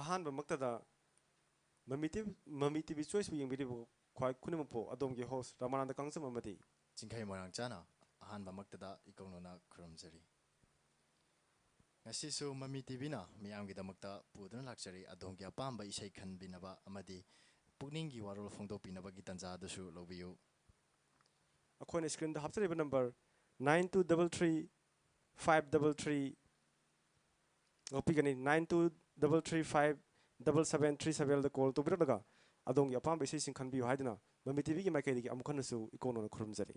ꯑꯍꯥꯟꯕ ꯃꯛꯇꯗ ꯃꯃꯤ TV choice ꯌꯦꯡꯕꯤꯔꯤꯕ ꯈ꯭ꯋꯥꯏ ꯈꯨꯅꯃꯛꯄꯨ ꯑꯗꯣꯝꯒꯤ ꯍꯣꯁ ꯔꯥꯃꯥꯅꯟꯗ ꯀꯥꯡꯖꯝ ꯑꯃꯗꯤ ꯆꯤꯡꯈꯩ ꯃꯣꯏꯔꯥꯡ ꯆꯥꯅ ꯑꯍꯥꯟꯕꯃꯛꯇꯗ ꯏꯀꯧꯅꯅ ꯈꯨꯔꯨꯝꯖꯔꯤ ꯉꯁꯤꯁꯨ ꯃꯃꯤ ꯇꯤꯚꯤꯅ ꯃꯤꯌꯥꯝꯒꯤꯗꯃꯛꯇ ꯄꯨꯗꯨꯅ ꯂꯥꯛꯆꯔꯤ ꯑꯗꯣꯝꯒꯤ ꯑꯄꯥꯝꯕ ꯏꯁꯩ ꯈꯟꯕꯤꯅꯕ ꯑꯃꯗꯤ ꯄꯨꯛꯅꯤꯡꯒꯤ ꯋꯥꯔꯣꯜ ꯐꯣꯡꯗꯣꯛꯄꯤꯅꯕꯒꯤ ꯇꯥꯟꯖꯥ ꯑꯗꯨꯁꯨ ꯂꯧꯕꯤꯌꯨ ꯑꯩꯈꯣꯏꯅ ꯁ꯭ꯀ꯭ꯔꯤꯟꯗ ꯍꯥꯞꯆꯔꯤꯕ ꯅꯝꯕꯔ 9233 ꯉꯥꯛꯄꯤꯒꯅꯤ 9233577737ꯗ ꯀꯣꯜ ꯇꯧꯕꯤꯔꯛꯂꯒ ꯑꯗꯣꯝꯒꯤ ꯑꯄꯥꯝꯕ ꯏꯁꯩꯁꯤꯡ ꯈꯟꯕꯤꯌꯨ ꯍꯥꯏꯗꯨꯅ ꯃꯃꯤ ꯇꯤꯚꯤꯒꯤ ꯃꯥꯏꯀꯩꯗꯒꯤ ꯑꯃꯨꯛ ꯍꯟꯅꯁꯨ ꯏꯀꯣꯟꯅꯅ ꯈꯨꯔꯨꯝꯖꯔꯤ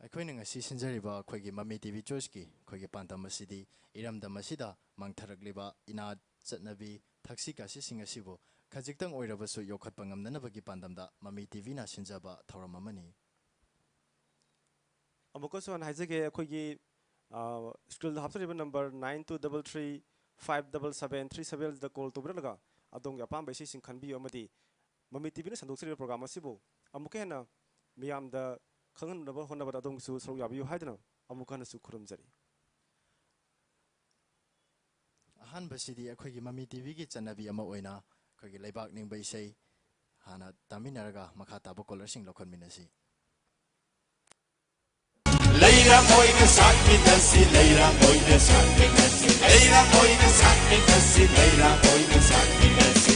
ꯑꯩꯈꯣꯏꯅ ꯉꯁꯤ ꯁꯤꯟꯖꯔꯤꯕ ꯑꯩꯈꯣꯏꯒꯤ ꯃꯃꯤ ꯇꯤꯚꯤ ꯆꯣꯏꯁꯀꯤ ꯑꯩꯈꯣꯏꯒꯤ ꯄꯥꯟꯗꯝ ꯑꯁꯤꯗꯤ ꯏꯔꯝꯗꯝ ꯑꯁꯤꯗ ꯃꯥꯡꯊꯔꯛꯂꯤꯕ ꯏꯅꯥꯠ ꯆꯠꯅꯕꯤ ꯊꯛꯁꯤ ꯈꯥꯁꯤꯁꯤꯡ ꯑꯁꯤꯕꯨ ꯈꯖꯤꯛꯇꯪ ꯑꯣꯏꯔꯕꯁꯨ ꯌꯣꯛꯈꯠꯄ ꯉꯝꯅꯅꯕꯒꯤ ꯄꯥꯟꯗꯝꯗ ꯃꯃꯤ ꯇꯤꯚꯤꯅ ꯁꯤꯟꯖꯕ ꯊꯧꯔꯝ ꯑꯃꯅꯤ ꯑꯃꯨꯛꯀꯁꯨ ꯍꯟꯅ ꯍꯥꯏꯖꯒꯦ ꯑꯩꯈꯣꯏꯒꯤ ꯁ꯭ꯀ꯭ꯔꯤꯟꯗ ꯍꯥꯞꯆꯔꯤꯕ ꯅꯝꯕꯔ 9233577737ꯗ ꯀꯣꯜ ꯇꯧꯕꯤꯔꯛꯂꯒ ꯑꯗꯣꯝꯒꯤ ꯑꯄꯥꯝꯕ ꯏꯁꯩꯁꯤꯡ ꯈꯟꯕꯤꯌꯨ ꯑꯃꯗꯤ ꯃꯃꯤ ꯇꯤꯚꯤꯅ ꯁꯟꯗꯣꯛꯆꯔꯤꯕ ꯄ꯭ꯔꯣꯒ꯭ꯔꯥꯝ ꯑꯁꯤꯕꯨ ꯑꯃꯨꯛꯀ ꯍꯦꯟꯅ ꯃꯤꯌꯥꯝꯗ ꯈꯪꯍꯟꯅꯕ ꯍꯣꯠꯅꯕꯗ ꯑꯗꯣꯝꯒꯤꯁꯨ ꯁꯔꯨꯛ ꯌꯥꯕꯤꯌꯨ ꯍꯥꯏꯗꯨꯅ ꯑꯃꯨꯛ ꯍꯟꯅꯁꯨ ꯈꯨꯔꯨꯝꯖꯔꯤ ꯑꯍꯥꯟꯕꯁꯤꯗꯤ ꯑꯩꯈꯣꯏꯒꯤ ꯃꯃꯤ ꯇꯤꯚꯤꯒꯤ ꯆꯠꯅꯕꯤ ꯑꯃ ꯑꯣꯏꯅ ꯑꯩꯈꯣꯏꯒꯤ ꯂꯩꯕꯥꯛ ꯅꯤꯡꯕ ꯏꯁꯩ ꯍꯥꯟꯅ ꯇꯥꯃꯤꯟꯅꯔꯒ ꯃꯈꯥ ꯇꯥꯕ ꯀꯣꯂꯔꯁꯤꯡ ꯂꯧꯈꯠꯃꯤꯟꯅꯁꯤ Leila moina sakminasi, Leila moina sakminasi, Leila moina sakminasi, Leila moina sakminasi.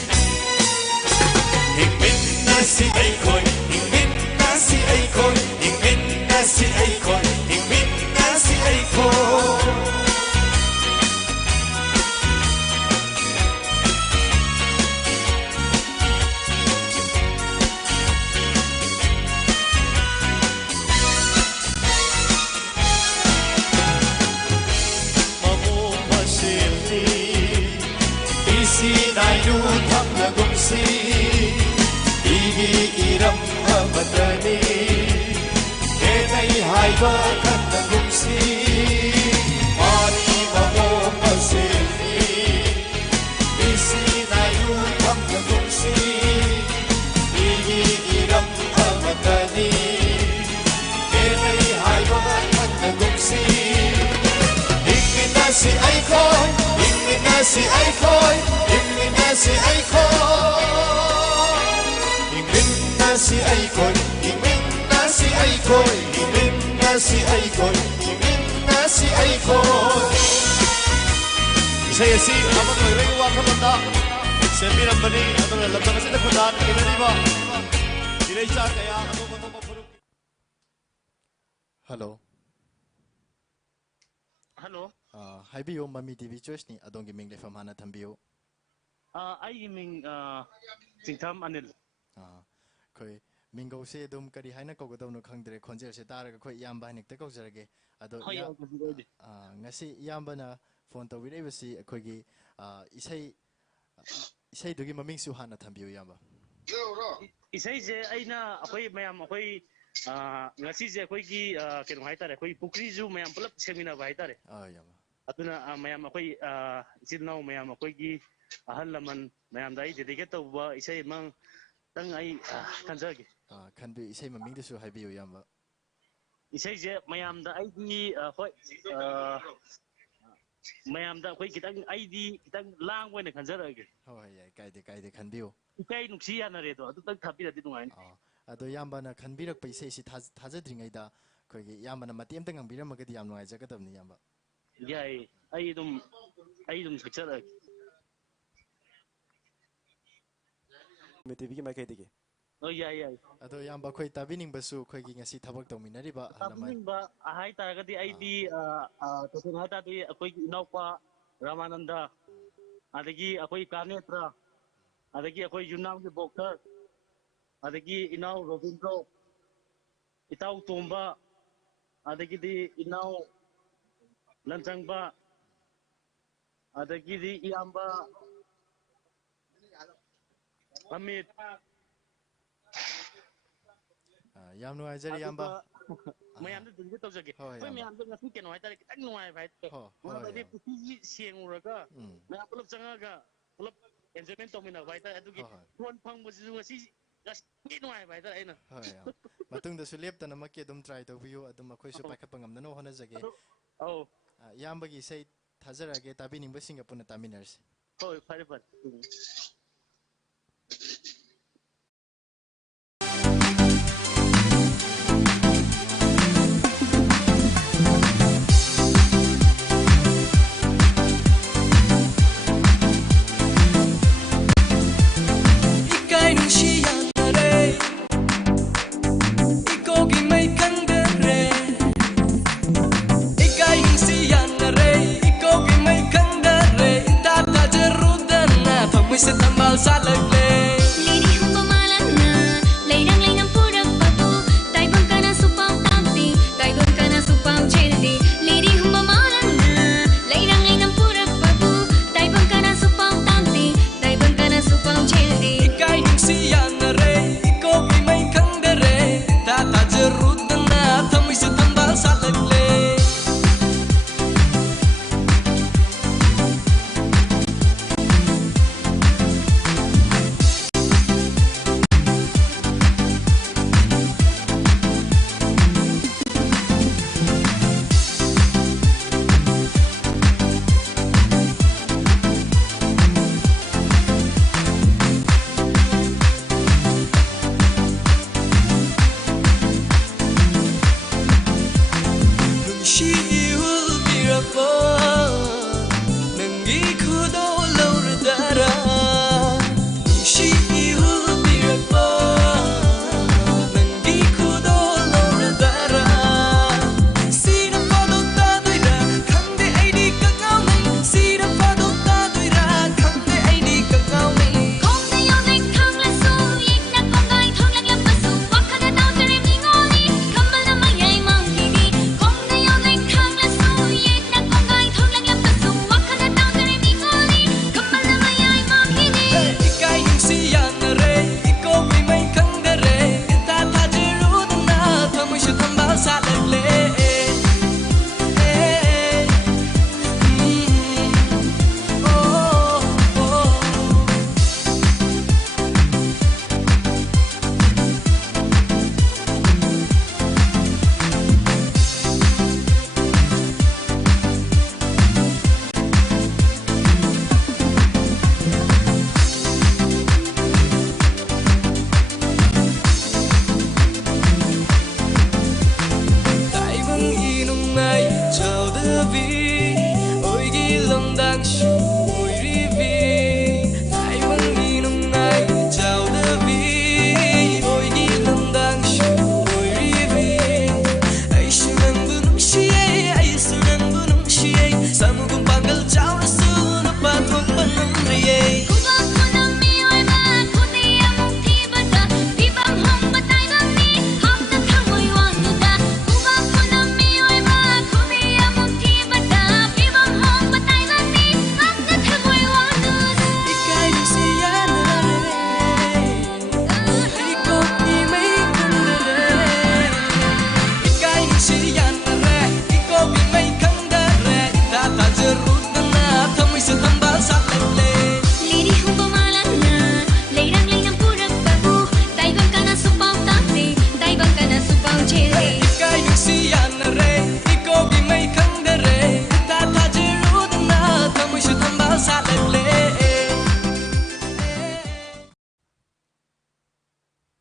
Hingminasi aikoi, hingminasi aikoi, hingminasi aikoi, hingminasi aikoi. Sinayu thamna gumsi igi iram amatani kenai haiba thamna gumsi mani mamo paseni sinayu thamna gumsi igi iram amatani kenai haiba thamna gumsi Ingminasi aikoi Ingminasi aikoi Ingminasi aikoi Ingminasi aikoi Ingminasi aikoi Ingminasi aikoi Ingminasi aikoi Isay asi amat oireng wakamanda Sembirambani aduna lamdang asida kundan kinariba Dilay cha kaya atong mapuruk Hello Hello. Haibiyo mami TV choice ni adongi ming lefam hana thambiyo. I ming Singtham Anil. Koi mingo se dum kari haina ko godom no khangdre khonjel se tar ko yamba hanik te ko jarage ado ngasi yamba na phone to wirei basi akogi isai dugi maming su hana thambiyo yamba. Isai je aina akoi mayam akoi ngasi je akoi ki kenu hai tare akoi pukri ju mayam pulap semina bai tare. Yamba. Atuna mayam akoi jinau mayam akoi ki ahal laman mayam dai dedicate tawba isai mang tang ai kanjage. Kanbi isai maming de su haibiyo yamba. Isai je mayam da ai di hoi mayam da akoi kitang ai di kitang lang wena kanjarage. Hoi ya kaide kanbiyo. Kai nuksi ya na redo atu tang thapi rati dungai. Ado yamba na kanbirak pa isai si thajadringaida kogi yamba na mati amta ngangbiramagadi yam nuai jagadabni yamba. Yai ai dum sakchara ꯃꯃꯤ ꯇꯤꯚꯤꯒꯤ ꯃꯥꯏꯀꯩꯗꯒꯤ yai ado yamba khoi tabining basu khoi gi ngasi thabak tawminariba tabining ba ahai taragadi ai di tosun hata di akoi inaupa Ramananda adagi akoi Kanetra adagi akoi Yunam ki boxer adagi inau Robindro itau Tomba adagi di inau Lanchangba adagi di Iyamba Amit yam nuai jari yamba mayam dun ge tawjage koi mayam dun ngasu keno haitare kitang nuai bai adi pusi sienguraga mayam pulap changaga pulap enjoyment tomina bai tare adugi phone phang buju ngasi ngasi nuai bai tare aina matung da su leptana makke dum try tawbiyo adum akhoi su paikhat pangamdana hona jage au yamba gi sei thajarage tabining basing apuna taminars ꯍꯣꯏ ꯐꯔꯦ ꯐꯔꯦ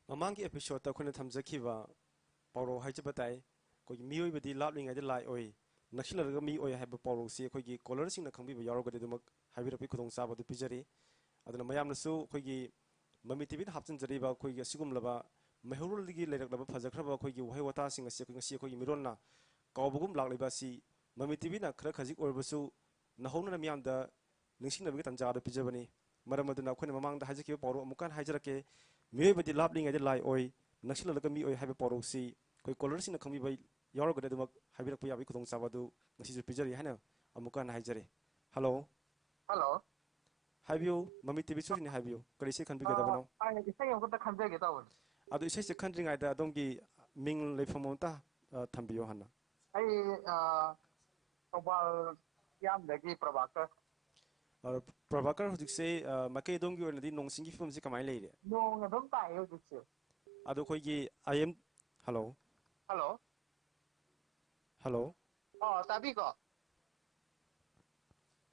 ꯃꯃꯥꯡꯒꯤ episode ꯑꯩꯈꯣꯏꯅ ꯊꯝꯖꯈꯤꯕ ꯄꯥꯎꯔꯧ ꯍꯥꯏꯖꯕ ꯇꯥꯏ ꯑꯩꯈꯣꯏꯒꯤ ꯃꯤꯑꯣꯏꯕꯗꯤ ꯂꯥꯞꯂꯤꯉꯩꯗ ꯂꯥꯏ ꯑꯣꯏ ꯅꯛꯁꯤꯜꯂꯔꯒ ꯃꯤ ꯑꯣꯏ ꯍꯥꯏꯕ ꯄꯥꯎꯔꯧꯁꯤ ꯑꯩꯈꯣꯏꯒꯤ ꯀꯣꯂꯔꯁꯤꯡꯅ ꯈꯪꯕꯤꯕ ꯌꯥꯎꯔꯒꯗꯤ ꯑꯗꯨꯃꯛ ꯍꯥꯏꯕꯤꯔꯛꯄꯒꯤ ꯈꯨꯗꯣꯡꯆꯥꯕ ꯑꯗꯨ ꯄꯤꯖꯔꯤ ꯑꯗꯨꯅ ꯃꯌꯥꯝꯅꯁꯨ ꯑꯩꯈꯣꯏꯒꯤ ꯃꯃꯤ ꯇꯤꯚꯤꯗ ꯍꯥꯞꯆꯤꯟꯖꯔꯤꯕ ꯑꯩꯈꯣꯏꯒꯤ ꯑꯁꯤꯒꯨꯝꯂꯕ ꯃꯩꯍꯧꯔꯣꯜꯗꯒꯤ ꯂꯩꯔꯛꯂꯕ ꯐꯖꯈ꯭ꯔꯕ ꯑꯩꯈꯣꯏꯒꯤ ꯋꯥꯍꯩ ꯋꯥꯇꯥꯁꯤꯡ ꯑꯁꯤ ꯉꯁꯤ ꯑꯩꯈꯣꯏꯒꯤ ꯃꯤꯔꯣꯟꯅ ꯀꯥꯎꯕꯒꯨꯝ ꯂꯥꯛꯂꯤꯕ ꯑꯁꯤ ꯃꯃꯤ ꯇꯤꯚꯤꯅ ꯈꯔ ꯈꯖꯤꯛ ꯑꯣꯏꯔꯕꯁꯨ ꯅꯍꯧꯅꯅ ꯃꯤꯌꯥꯝꯗ ꯅꯤꯡꯁꯤꯡꯅꯕꯒꯤ ꯇꯥꯟꯖꯥ ꯑꯗꯨ ꯄꯤꯖꯕꯅꯤ ꯃꯔꯝ ꯑꯗꯨꯅ ꯑꯩꯈꯣꯏꯅ ꯃꯃꯥꯡꯗ ꯍꯥꯏꯖꯈꯤꯕ ꯄꯥꯎꯔꯧ ꯑꯃꯨꯛꯀ ꯍꯟꯅ ꯍꯥꯏꯖꯔꯛꯀꯦ ꯃꯤꯑꯣꯏꯕꯗꯤ ꯂꯥꯞꯂꯤꯉꯩꯗ ꯂꯥꯏ ꯑꯣꯏ ꯅꯛꯁꯤꯜꯂꯒ ꯃꯤ ꯑꯣꯏ ꯍꯥꯏꯕ ꯄꯥꯎꯔꯧꯁꯤ ꯑꯩꯈꯣꯏ ꯀꯣꯂꯔꯁꯤꯡꯅ ꯈꯪꯕꯤꯕ ꯌꯥꯎꯔꯒꯗꯤ ꯑꯗꯨꯃꯛ ꯍꯥꯏꯕꯤꯔꯛꯄ ꯌꯥꯕꯒꯤ ꯈꯨꯗꯣꯡꯆꯥꯕ ꯑꯗꯨ ꯉꯁꯤꯁꯨ ꯄꯤꯖꯔꯤ ꯍꯥꯏꯅ ꯑꯃꯨꯛꯀ ꯍꯟꯅ ꯍꯥꯏꯖꯔꯤ ꯍꯜꯂꯣ ꯍꯜꯂꯣ ꯍꯥꯏꯕꯤꯌꯨ ꯃꯃꯤ ꯇꯤꯚꯤ ꯁꯨꯔꯤꯅꯤ ꯍꯥꯏꯕꯤꯌꯨ ꯀꯔꯤ ꯏꯁꯩ ꯈꯟꯕꯤꯒꯗꯕꯅꯣ ꯑꯩꯅ ꯏꯁꯩ ꯑꯃꯈꯛꯇ ꯈꯟꯖꯒꯦ ꯇꯧꯕꯅꯤ ꯑꯗꯨ ꯏꯁꯩꯁꯦ ꯈꯟꯗ꯭ꯔꯤꯉꯩꯗ ꯑꯗꯣꯝꯒꯤ ꯃꯤꯡ ꯂꯩꯐꯝ ꯑꯃꯇ ꯊꯝꯕꯤꯌꯣ ꯍꯥꯟꯅ ꯑꯩ ꯊꯧꯕꯥꯜ ꯀꯤꯌꯥꯝꯗꯒꯤ ꯄ꯭ꯔꯚꯥꯀꯔ ꯄ꯭ꯔꯚꯥꯀꯔ ꯍꯧꯖꯤꯛꯁꯦ ꯃꯥꯏꯀꯩ ꯑꯗꯣꯝꯒꯤ ꯑꯣꯏꯅꯗꯤ ꯅꯣꯡ ꯆꯤꯡꯒꯤ ꯐꯤꯕꯝꯁꯤ ꯀꯃꯥꯏꯅ ꯂꯩꯔꯤ ꯅꯣꯡ ꯑꯗꯨꯝ ꯇꯥꯏꯌꯦ ꯍꯧꯖꯤꯛꯁꯦ ꯑꯗꯣ ꯑꯩꯈꯣꯏꯒꯤ I am hello hello hello ꯇꯥꯕꯤꯀꯣ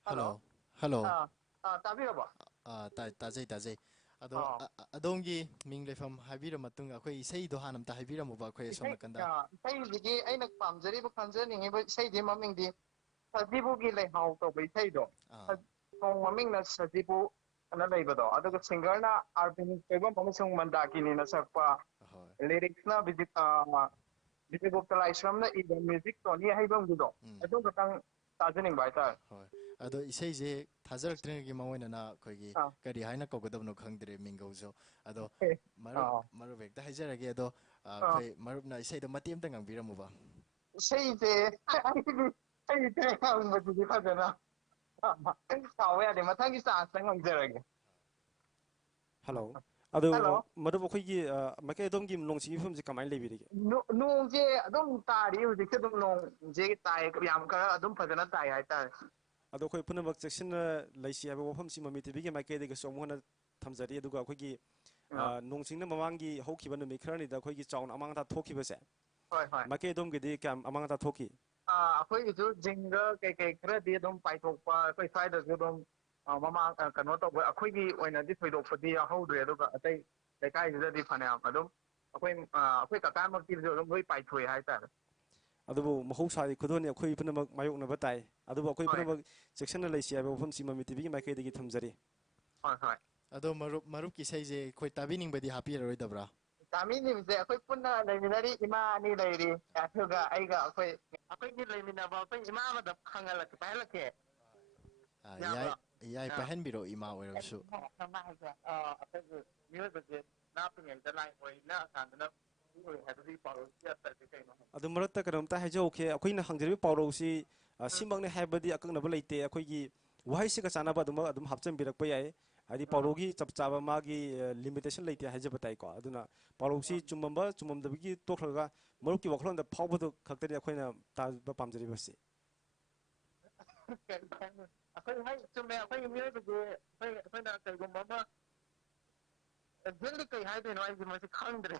ꯍꯜꯂꯣ ꯍꯜꯂꯣ ꯇꯥꯕꯤꯔꯕꯣ ꯇꯥꯖꯩ ꯑꯗꯣ ꯑꯗꯣꯝꯒꯤ ꯃꯤꯡ ꯂꯩꯐꯝ ꯍꯥꯏꯕꯤꯔ ꯃꯇꯨꯡ ꯑꯩꯈꯣꯏ ꯏꯁꯩꯗꯣ ꯍꯥꯟꯅ ꯑꯝꯇ ꯍꯥꯏꯕꯤꯔꯝꯃꯨꯕ ꯑꯩꯈꯣꯏ ꯑꯁꯣꯝ ꯅꯥꯀꯟꯗ ꯏꯁꯩꯁꯤꯒꯤ ꯑꯩꯅ ꯄꯥꯝꯖꯔꯤꯕ ꯈꯟꯖꯅꯤꯡꯉꯤꯕ ꯏꯁꯩꯗꯤ ꯃꯃꯤꯡꯗꯤ ꯁꯖꯤꯕꯨꯒꯤ ꯂꯩꯍꯥꯎ ꯇꯧꯕ ꯏꯁꯩꯗꯣ ꯁꯣꯡ ꯃꯃꯤꯡꯅ ꯁꯖꯤꯕꯨ ꯑꯅ ꯂꯩꯕꯗꯣ ꯑꯗꯨꯒ ꯁꯤꯡꯒꯔꯅ ꯑꯥꯔꯕꯤꯟ ꯁꯣꯏꯕꯝ ꯑꯃꯁꯨꯡ ꯃꯟꯗꯥꯀꯤꯅꯤꯅ ꯁꯛꯄ ꯂꯤꯔꯤꯛꯁꯅ ꯕꯤꯖꯤꯒꯨꯞꯇ ꯂꯥꯏꯁ꯭ꯔꯝꯅ ꯏꯕ ꯃ꯭ꯌꯨꯖꯤꯛ ꯇꯣꯅꯤ ꯍꯩꯕꯝꯒꯤꯗꯣ ꯑꯗꯨ ꯈꯛꯇꯪ ꯇꯥꯖꯅꯤꯡꯕ ꯍꯥꯏꯇꯥꯔꯦ ꯑꯗꯣ ꯏꯁꯩꯁꯦ ꯊꯥꯖꯔꯛꯇ꯭ꯔꯤꯉꯩꯒꯤ ꯃꯉꯣꯏꯅꯅ ꯑꯩꯈꯣꯏꯒꯤ ꯀꯔꯤ ꯍꯥꯏꯅ ꯀꯧꯒꯗꯕꯅꯣ ꯈꯪꯗ꯭ꯔꯦ ꯃꯤꯡꯒꯧꯁꯨ ꯑꯗꯣ ꯃꯔꯨꯞ ꯍꯦꯛꯇ ꯍꯥꯏꯖꯔꯒꯦ ꯑꯗꯣ ꯑꯩꯈꯣꯏ ꯃꯔꯨꯞꯅ ꯏꯁꯩꯗꯣ ꯃꯇꯦꯛ ꯑꯃꯇ ꯉꯥꯡꯕꯤꯔꯝꯃꯨꯕ ꯏꯁꯩꯁꯦ ꯑꯩꯁꯦ ꯉꯥꯡꯕꯗꯨꯗꯤ ꯐꯖꯅ ꯁꯥꯎꯕ ꯌꯥꯗꯦ ꯃꯊꯪꯒꯤ ꯆꯥꯟꯁꯇ ꯉꯝꯖꯔꯒꯦ ꯍꯜꯂꯣ ꯑꯗꯣ ꯃꯔꯨꯞ ꯑꯩꯈꯣꯏꯒꯤ ꯃꯥꯏꯀꯩ ꯑꯗꯣꯝꯒꯤ ꯅꯣꯡ ꯆꯤꯡꯒꯤ ꯐꯤꯕꯝꯁꯤ ꯀꯃꯥꯏꯅ ꯂꯩꯕꯤꯔꯤꯒꯦ ꯅꯣꯡꯁꯦ ꯑꯗꯨꯝ ꯇꯥꯔꯤ ꯍꯧꯖꯤꯛꯁꯦ ꯑꯗꯨꯝ ꯅꯣꯡꯁꯦ ꯇꯥꯏ ꯌꯥꯝ ꯈꯔ ꯑꯗꯨꯝ ꯐꯖꯅ ꯇꯥꯏ ꯍꯥꯏꯇꯥꯔꯦ ꯑꯗꯣ ꯑꯩꯈꯣꯏ ꯄꯨꯝꯅꯃꯛ ꯆꯦꯛꯁꯤꯟꯅ ꯂꯩꯁꯤ ꯍꯥꯏꯕ ꯋꯥꯐꯝꯁꯤ ꯃꯃꯤ ꯇꯤꯚꯤꯒꯤ ꯃꯥꯏꯀꯩꯗꯒꯤꯁꯨ ꯑꯃꯨꯛ ꯍꯟꯅ ꯊꯝꯖꯔꯤ ꯑꯗꯨꯒ ꯑꯩꯈꯣꯏꯒꯤ ꯅꯣꯡ ꯆꯤꯡꯅ ꯃꯃꯥꯡꯒꯤ ꯍꯧꯈꯤꯕ ꯅꯨꯃꯤꯠ ꯈꯔꯅꯤꯗ ꯑꯩꯈꯣꯏꯒꯤ ꯆꯥꯎꯅ ꯑꯃꯥꯡ ꯑꯇꯥ ꯊꯣꯛꯈꯤꯕꯁꯦ ꯃꯥꯏꯀꯩ ꯑꯗꯣꯝꯒꯤꯗꯤ ꯀꯌꯥꯝ ꯑꯃꯥꯡ ꯑꯇꯥ ꯊꯣꯛꯈꯤ ꯑꯩꯈꯣꯏꯒꯤꯁꯨ ꯖꯤꯡꯒ ꯀꯩꯀꯩ ꯈꯔꯗꯤ ꯑꯗꯨꯝ ꯄꯥꯏꯊꯣꯛꯄ ꯑꯩꯈꯣꯏ ꯁ꯭ꯋꯥꯏꯗꯁꯨ ꯑꯗꯨꯝ ꯃꯃꯥꯡ ꯀꯩꯅꯣ ꯇꯧꯕ ꯑꯩꯈꯣꯏꯒꯤ ꯑꯣꯏꯅꯗꯤ ꯊꯣꯏꯗꯣꯛꯄꯗꯤ ꯌꯥꯎꯍꯧꯗ꯭ꯔꯦ ꯑꯗꯨꯒ ꯑꯇꯩ ꯂꯩꯀꯥꯏꯁꯤꯗꯗꯤ ꯐꯅꯌꯥꯝ ꯑꯗꯨꯝ ꯑꯩꯈꯣꯏ ꯀꯀꯥꯃꯛꯀꯤꯁꯨ ꯑꯗꯨꯝ ꯂꯣꯏ ꯄꯥꯏꯊꯣꯛꯑꯦ ꯍꯥꯏꯇꯥꯔꯦ ꯑꯗꯨꯕꯨ ꯃꯍꯧꯁꯥꯒꯤ ꯈꯨꯗꯣꯜꯅꯤ ꯑꯩꯈꯣꯏ ꯄꯨꯝꯅꯃꯛ ꯃꯥꯌꯣꯛꯅꯕ ꯇꯥꯏ ꯑꯗꯨꯕꯨ ꯑꯩꯈꯣꯏ ꯄꯨꯝꯅꯃꯛ ꯆꯦꯛꯁꯤꯟꯅ ꯂꯩꯁꯤ ꯍꯥꯏꯕ ꯋꯥꯐꯝꯁꯤ ꯃꯃꯤ ꯇꯤꯚꯤꯒꯤ ꯃꯥꯏꯀꯩꯗꯒꯤ ꯊꯝꯖꯔꯤ ꯑꯗꯣ ꯃꯔꯨꯞꯀꯤ ꯏꯁꯩꯁꯦ ꯑꯩꯈꯣꯏ ꯇꯥꯕꯤꯅꯤꯡꯕꯗꯤ ꯍꯥꯞꯄꯤꯔꯔꯣꯏꯗꯕ꯭ꯔꯥ ꯇꯥꯕꯤꯅꯤꯡꯕꯁꯦ ꯑꯩꯈꯣꯏ ꯄꯨꯟꯅ ꯂꯩꯃꯤꯟꯅꯔꯤ ꯏꯃꯥ ꯑꯅꯤ ꯂꯩꯔꯤ ꯑꯗꯨꯒ ꯑꯩꯒ ꯑꯩꯈꯣꯏꯒꯤ ꯂꯩꯃꯤꯟꯅꯕ ꯑꯩꯈꯣꯏ ꯏꯃꯥ ꯑꯃꯗ ꯄꯥꯏꯍꯜꯂꯛꯀꯦ ꯌꯥꯏ ꯄꯥꯏꯍꯟꯕꯤꯔꯛꯑꯣ ꯏꯃꯥ ꯑꯣꯏꯔꯕꯁꯨ ꯑꯩꯈꯣꯏꯒꯤ ꯃꯤꯑꯣꯏꯕꯁꯦ ꯅꯥꯞꯄꯤꯉꯩꯗ ꯂꯥꯏ ꯑꯣꯏꯅ ꯀꯥꯟꯗꯅ ꯍꯥꯏꯕꯗꯤ ꯄꯥꯎꯔꯧꯁꯤ ꯀꯩꯅꯣ ꯑꯗꯨ ꯃꯔꯛꯇ ꯀꯩꯅꯣꯝꯇ ꯍꯥꯏꯖꯍꯧꯒꯦ ꯑꯩꯈꯣꯏꯅ ꯍꯪꯖꯔꯤꯕ ꯄꯥꯎꯔꯧꯁꯤ ꯁꯤꯃꯛꯅꯤ ꯍꯥꯏꯕꯗꯤ ꯑꯀꯛꯅꯕ ꯂꯩꯇꯦ ꯑꯩꯈꯣꯏꯒꯤ ꯋꯥꯍꯩꯁꯤꯒ ꯆꯥꯟꯅꯕ ꯑꯗꯨꯝ ꯍꯥꯞꯆꯤꯟꯕꯤꯔꯛꯄ ꯌꯥꯏ ꯍꯥꯏꯗꯤ ꯄꯥꯎꯔꯧꯒꯤ ꯆꯞ ꯆꯥꯕ ꯃꯥꯒꯤ ꯂꯤꯃꯤꯇꯦꯁꯟ ꯂꯩꯇꯦ ꯍꯥꯏꯖꯕ ꯇꯥꯏꯀꯣ ꯑꯗꯨꯅ ꯄꯥꯎꯔꯧꯁꯤ ꯆꯨꯝꯃꯝꯕ ꯆꯨꯝꯃꯝꯗꯕꯒꯤ ꯇꯣꯛꯈ꯭ꯔꯒ ꯃꯔꯨꯞꯀꯤ ꯋꯥꯈꯜꯂꯣꯟꯗ ꯐꯥꯎꯕꯗꯨ ꯈꯛꯇꯅꯤ ꯑꯩꯈꯣꯏꯅ ꯇꯥꯕ ꯄꯥꯝꯖꯔꯤꯕꯁꯤ ꯑꯩꯈꯣꯏ ꯆꯨꯝꯃꯦ ꯑꯩꯈꯣꯏꯒꯤ ꯃꯤꯑꯣꯏꯕꯁꯦ ꯑꯩꯈꯣꯏꯅ ꯀꯩꯒꯨꯝꯕ ꯑꯃ ꯑꯦꯛꯖꯦꯛꯂꯤ ꯀꯩ ꯍꯥꯏꯗꯣꯏꯅꯣ ꯑꯩꯁꯦ ꯃꯁꯤ ꯈꯪꯗ꯭ꯔꯦ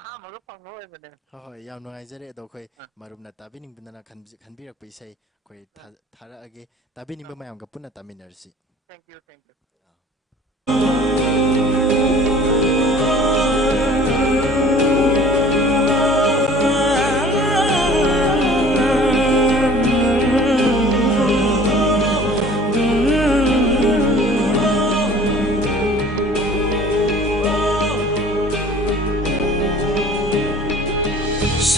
ꯑꯍꯥꯟꯕꯒ ꯐꯪꯕ ꯑꯣꯏꯕꯅꯦ ꯍꯣꯏ ꯌꯥꯝ ꯅꯨꯡꯉꯥꯏꯖꯔꯦ ꯑꯗꯣ ꯑꯩꯈꯣꯏ ꯃꯔꯨꯞꯅ ꯇꯥꯕꯤꯅꯤꯡꯗꯅ ꯈꯟꯕꯤꯔꯛꯄ ꯏꯁꯩ ꯑꯩꯈꯣꯏ ꯊꯥꯔꯛꯑꯒꯦ ꯇꯥꯕꯤꯅꯤꯡꯕ ꯃꯌꯥꯝꯒ ꯄꯨꯟꯅ ꯇꯥꯃꯤꯟꯅꯔꯁꯤ ꯊꯦꯡꯛ ꯌꯨ